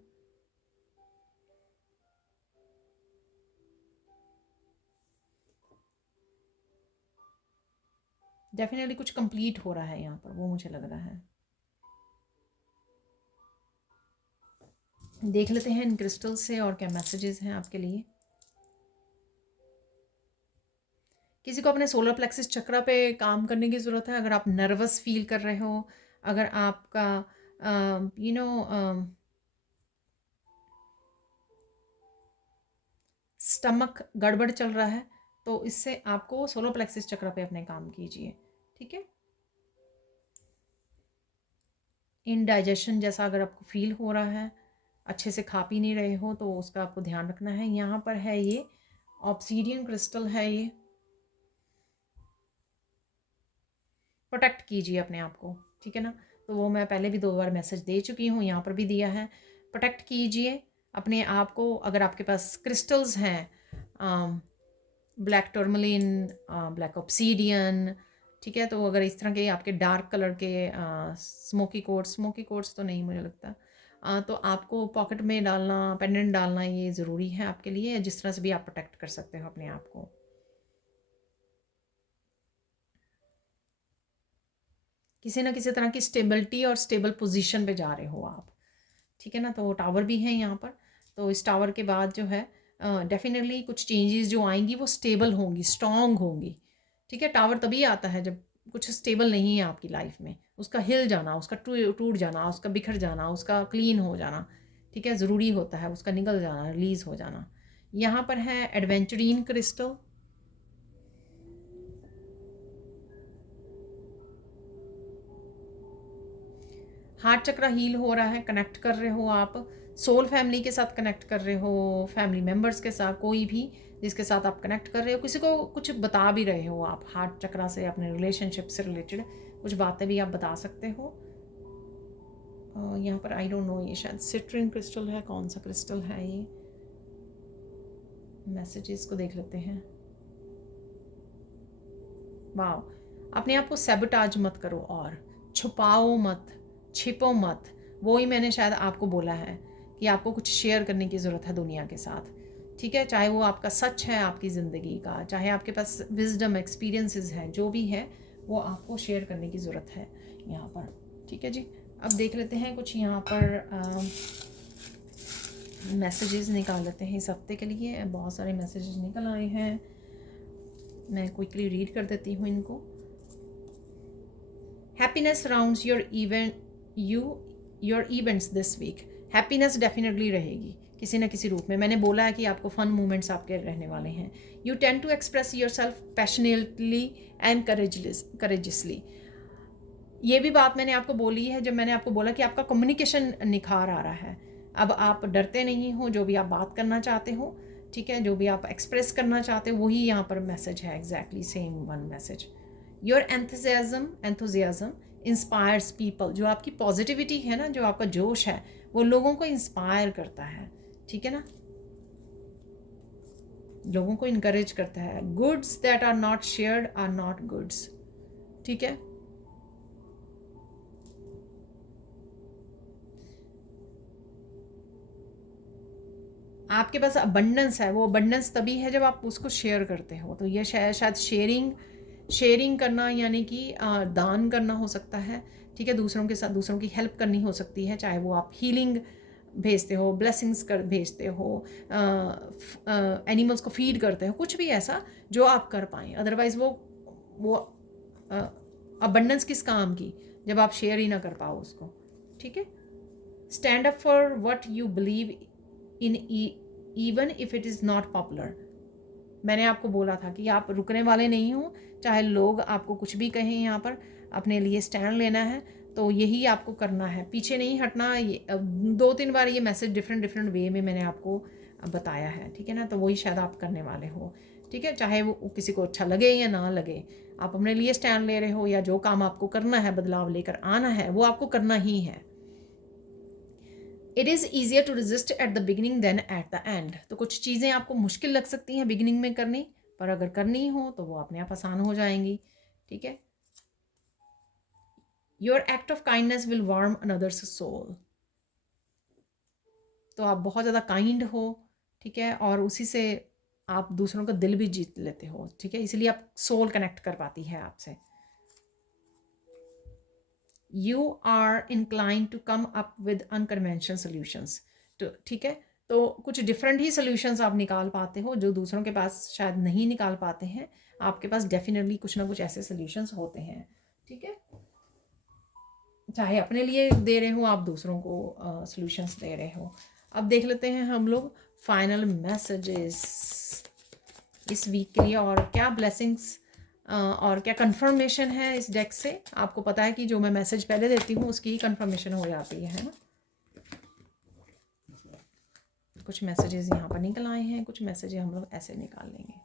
डेफिनेटली कुछ कंप्लीट हो रहा है यहाँ पर, वो मुझे लग रहा है। देख लेते हैं इन क्रिस्टल से और क्या मैसेजेस हैं आपके लिए। किसी को अपने सोलर प्लेक्सिस चक्रा पे काम करने की ज़रूरत है। अगर आप नर्वस फील कर रहे हो, अगर आपका यू नो स्टमक गड़बड़ चल रहा है तो इससे आपको सोलर प्लेक्सिस चक्र पे अपने काम कीजिए, ठीक है। इनडाइजेशन जैसा अगर आपको फील हो रहा है, अच्छे से खा पी नहीं रहे हो, तो उसका आपको ध्यान रखना है। यहाँ पर है ये ऑब्सीडियन क्रिस्टल है, ये प्रोटेक्ट कीजिए अपने आप को, ठीक है ना। तो वो मैं पहले भी 2 बार मैसेज दे चुकी हूँ, यहाँ पर भी दिया है। प्रोटेक्ट कीजिए अपने आप को। अगर आपके पास क्रिस्टल्स हैं, ब्लैक टर्मलिन, ब्लैक ऑब्सीडियन, ठीक है, तो अगर इस तरह के आपके डार्क कलर के स्मोकी कोट्स तो नहीं मुझे लगता, तो आपको पॉकेट में डालना, पेंडेंट डालना ये ज़रूरी है आपके लिए। जिस तरह से भी आप प्रोटेक्ट कर सकते हो अपने आप को। किसी ना किसी तरह की स्टेबिलिटी और स्टेबल पोजीशन पे जा रहे हो आप, ठीक है ना। तो टावर भी है यहाँ पर, तो इस टावर के बाद जो है डेफिनेटली कुछ चेंजेस जो आएंगी वो स्टेबल होंगी, स्ट्रॉन्ग होंगी, ठीक है। टावर तभी आता है जब कुछ स्टेबल नहीं है आपकी लाइफ में, उसका हिल जाना, उसका टूट जाना, उसका बिखर जाना, उसका क्लीन हो जाना, ठीक है, ज़रूरी होता है उसका निकल जाना, रिलीज़ हो जाना। यहाँ पर है एडवेंचरीन क्रिस्टल, हार्ट चक्र हील हो रहा है, कनेक्ट कर रहे हो आप सोल फैमिली के साथ, कनेक्ट कर रहे हो फैमिली मेम्बर्स के साथ, कोई भी जिसके साथ आप कनेक्ट कर रहे हो, किसी को कुछ बता भी रहे हो आप हार्ट चक्र से, अपने रिलेशनशिप से रिलेटेड कुछ बातें भी आप बता सकते हो। यहाँ पर आई डोंट नो, ये शायद सिट्रिन क्रिस्टल है, कौन सा क्रिस्टल है ये, मैसेजेस को देख लेते हैं। वाह, अपने आप को सैबोटाज मत करो और छुपाओ मत, छिपो मत। वो ही मैंने शायद आपको बोला है कि आपको कुछ शेयर करने की ज़रूरत है दुनिया के साथ, ठीक है। चाहे वो आपका सच है आपकी ज़िंदगी का, चाहे आपके पास विजडम एक्सपीरियंसेस हैं, जो भी है वो आपको शेयर करने की ज़रूरत है यहाँ पर, ठीक है जी। अब देख लेते हैं कुछ यहाँ पर मैसेजेस निकाल लेते हैं इस हफ्ते के लिए। बहुत सारे मैसेजेस निकल आए हैं, मैं क्विकली रीड कर देती हूँ इनको। Happiness rounds your events this week. Happiness definitely रहेगी किसी न किसी रूप में। मैंने बोला है कि आपको फन मोमेंट्स आपके रहने वाले हैं। You tend to express yourself passionately and courageously. ये भी बात मैंने आपको बोली है जब मैंने आपको बोला कि आपका कम्युनिकेशन निखार आ रहा है। अब आप डरते नहीं हो, जो भी आप बात करना चाहते हो, ठीक है, जो भी आप एक्सप्रेस करना चाहते हो, वही यहाँ पर मैसेज है, exactly same one message. Your enthusiasm inspires people. जो आपकी पॉजिटिविटी है ना, जो आपका जोश है, वो लोगों को इंस्पायर करता है, ठीक है ना, लोगों को इनकरेज करता है। Goods that are not shared are not goods, ठीक है। आपके पास अबंडेंस है, वो अबंडेंस तभी है जब आप उसको शेयर करते हो। तो ये शायद शेयरिंग करना यानी कि दान करना हो सकता है, ठीक है, दूसरों के साथ दूसरों की हेल्प करनी हो सकती है, चाहे वो आप हीलिंग भेजते हो, ब्लेसिंग्स कर भेजते हो, एनिमल्स को फीड करते हो, कुछ भी ऐसा जो आप कर पाएँ। अदरवाइज़ वो अबंडेंस किस काम की जब आप शेयर ही ना कर पाओ उसको, ठीक है। Stand up for what you believe in even if it is not popular. मैंने आपको बोला था कि आप रुकने वाले नहीं हो, चाहे लोग आपको कुछ भी कहें, यहाँ पर अपने लिए स्टैंड लेना है, तो यही आपको करना है, पीछे नहीं हटना। ये 2-3 बार ये मैसेज डिफरेंट वे में मैंने आपको बताया है, ठीक है ना। तो वही शायद आप करने वाले हो, ठीक है, चाहे वो किसी को अच्छा लगे या ना लगे। आप अपने लिए स्टैंड ले रहे हो, या जो काम आपको करना है, बदलाव लेकर आना है, वो आपको करना ही है। It is easier to resist at the beginning than at the end. तो कुछ चीज़ें आपको मुश्किल लग सकती हैं बिगिनिंग में करनी, पर अगर करनी हो तो वो अपने आप आसान हो जाएंगी, ठीक है। Your act of kindness will warm another's soul. तो आप बहुत ज़्यादा काइंड हो, ठीक है, और उसी से आप दूसरों का दिल भी जीत लेते हो, ठीक है, इसलिए आप सोल कनेक्ट कर पाती है आपसे। You are incline to come up with unconventional solutions. तो ठीक है, तो कुछ डिफरेंट ही सोल्यूशंस आप निकाल पाते हो जो दूसरों के पास शायद नहीं निकाल पाते हैं। आपके पास डेफिनेटली कुछ ना कुछ ऐसे सोल्यूशंस होते हैं, ठीक है, चाहे अपने लिए दे रहे हो आप, दूसरों को सोल्यूशंस दे रहे हो। अब देख लेते हैं हम लोग फाइनल मैसेजेस इस वीक के लिए, और क्या ब्लेसिंग्स और क्या कंफर्मेशन है इस डेक से। आपको पता है कि जो मैं मैसेज पहले देती हूँ उसकी ही कंफर्मेशन हो जाती है ना। कुछ मैसेजेस यहाँ पर निकल आए हैं, कुछ मैसेजेस हम लोग ऐसे निकाल लेंगे।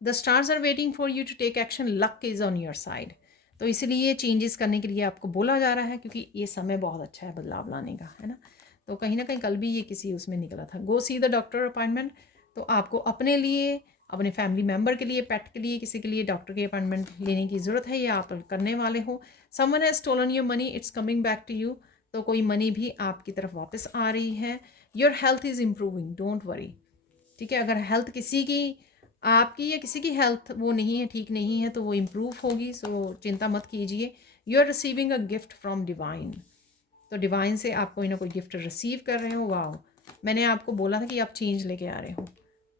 The stars are waiting for you to take action, luck is on your side. तो इसलिए चेंजेस करने के लिए आपको बोला जा रहा है, क्योंकि ये समय बहुत अच्छा है बदलाव लाने का, है ना। तो कहीं ना कहीं कल भी ये किसी उसमें निकला था, गो सी द डॉक्टर अपॉइंटमेंट। तो आपको अपने लिए, अपने फैमिली मेम्बर के लिए, पेट के लिए, किसी के लिए डॉक्टर की अपॉइंटमेंट लेने की ज़रूरत है, ये आप करने वाले हो। Someone has stolen your money, it's coming back to you. तो कोई मनी भी आपकी तरफ वापस आ रही है। Your health is improving, don't worry. ठीक है, अगर हेल्थ किसी की, आपकी या किसी की हेल्थ वो नहीं है, ठीक नहीं है, तो वो इम्प्रूव होगी, सो चिंता मत कीजिए। You are receiving a gift from divine. तो डिवाइन से आप कोई ना कोई गिफ्ट रिसीव कर रहे हो। वाह, मैंने आपको बोला था कि आप चेंज लेके आ रहे हो।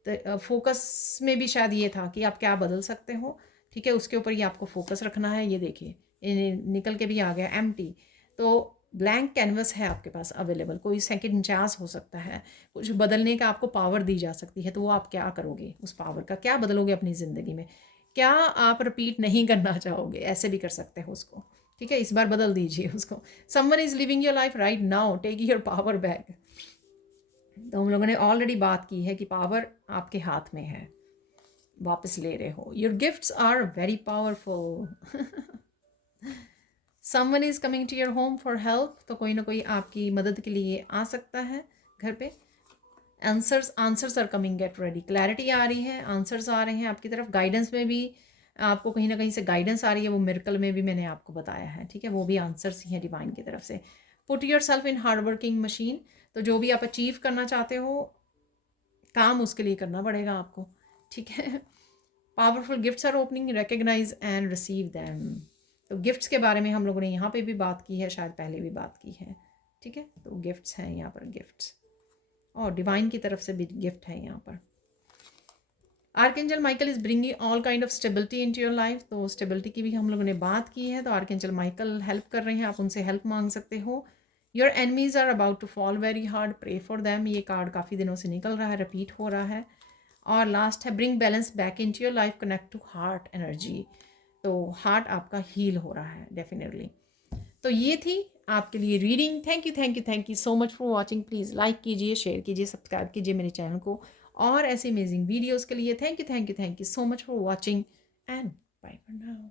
तो फोकस में भी शायद ये था कि आप क्या बदल सकते हो। ठीक है, उसके ऊपर ही आपको फोकस रखना है। ये देखिए, निकल के भी आ गया एम्प्टी। तो ब्लैंक कैनवस है आपके पास अवेलेबल, कोई सेकंड चांस हो सकता है, कुछ बदलने का आपको पावर दी जा सकती है। तो वो आप क्या करोगे, उस पावर का क्या बदलोगे अपनी ज़िंदगी में, क्या आप रिपीट नहीं करना चाहोगे, ऐसे भी कर सकते हो उसको। ठीक है, इस बार बदल दीजिए उसको। Someone is living your life right now, take your power back. तो हम लोगों ने ऑलरेडी बात की है कि पावर आपके हाथ में है, वापस ले रहे हो। Your gifts are very powerful. Someone is coming to your home for help. तो कोई ना कोई आपकी मदद के लिए आ सकता है घर पे। Answers are coming, get ready. Clarity आ रही है, आंसर्स आ रहे हैं आपकी तरफ। गाइडेंस में भी आपको कहीं ना कहीं से गाइडेंस आ रही है, वो मिरेकल में भी मैंने आपको बताया है। ठीक है, वो भी आंसर्स ही हैं डिवाइन की तरफ से। Put your self in hard working machine. तो जो भी आप अचीव करना चाहते हो, काम उसके लिए करना पड़ेगा आपको। ठीक है, powerful gifts are opening, recognise and receive them. तो गिफ्ट्स के बारे में हम लोगों ने यहाँ पे भी बात की है, शायद पहले भी बात की है। ठीक है, तो गिफ्ट्स हैं यहाँ पर, गिफ्ट्स, और डिवाइन की तरफ से भी गिफ्ट है यहाँ पर। Archangel Michael is bringing all kind of stability into your life. तो स्टेबिलिटी की भी हम लोगों ने बात की है। तो आर्कएंजल माइकल हेल्प कर रहे हैं, आप उनसे हेल्प मांग सकते हो। Your enemies are about to fall very hard, pray for them. ये कार्ड काफ़ी दिनों से निकल रहा है, रिपीट हो रहा है। और लास्ट है bring balance back into your life, connect to heart energy. तो हार्ट आपका हील हो रहा है डेफिनेटली। तो ये थी आपके लिए reading. Thank you so much for watching. Please like कीजिए, शेयर कीजिए, सब्सक्राइब कीजिए मेरे चैनल को, और ऐसे अमेजिंग वीडियोज़ के लिए thank you so much for watching, and bye for now.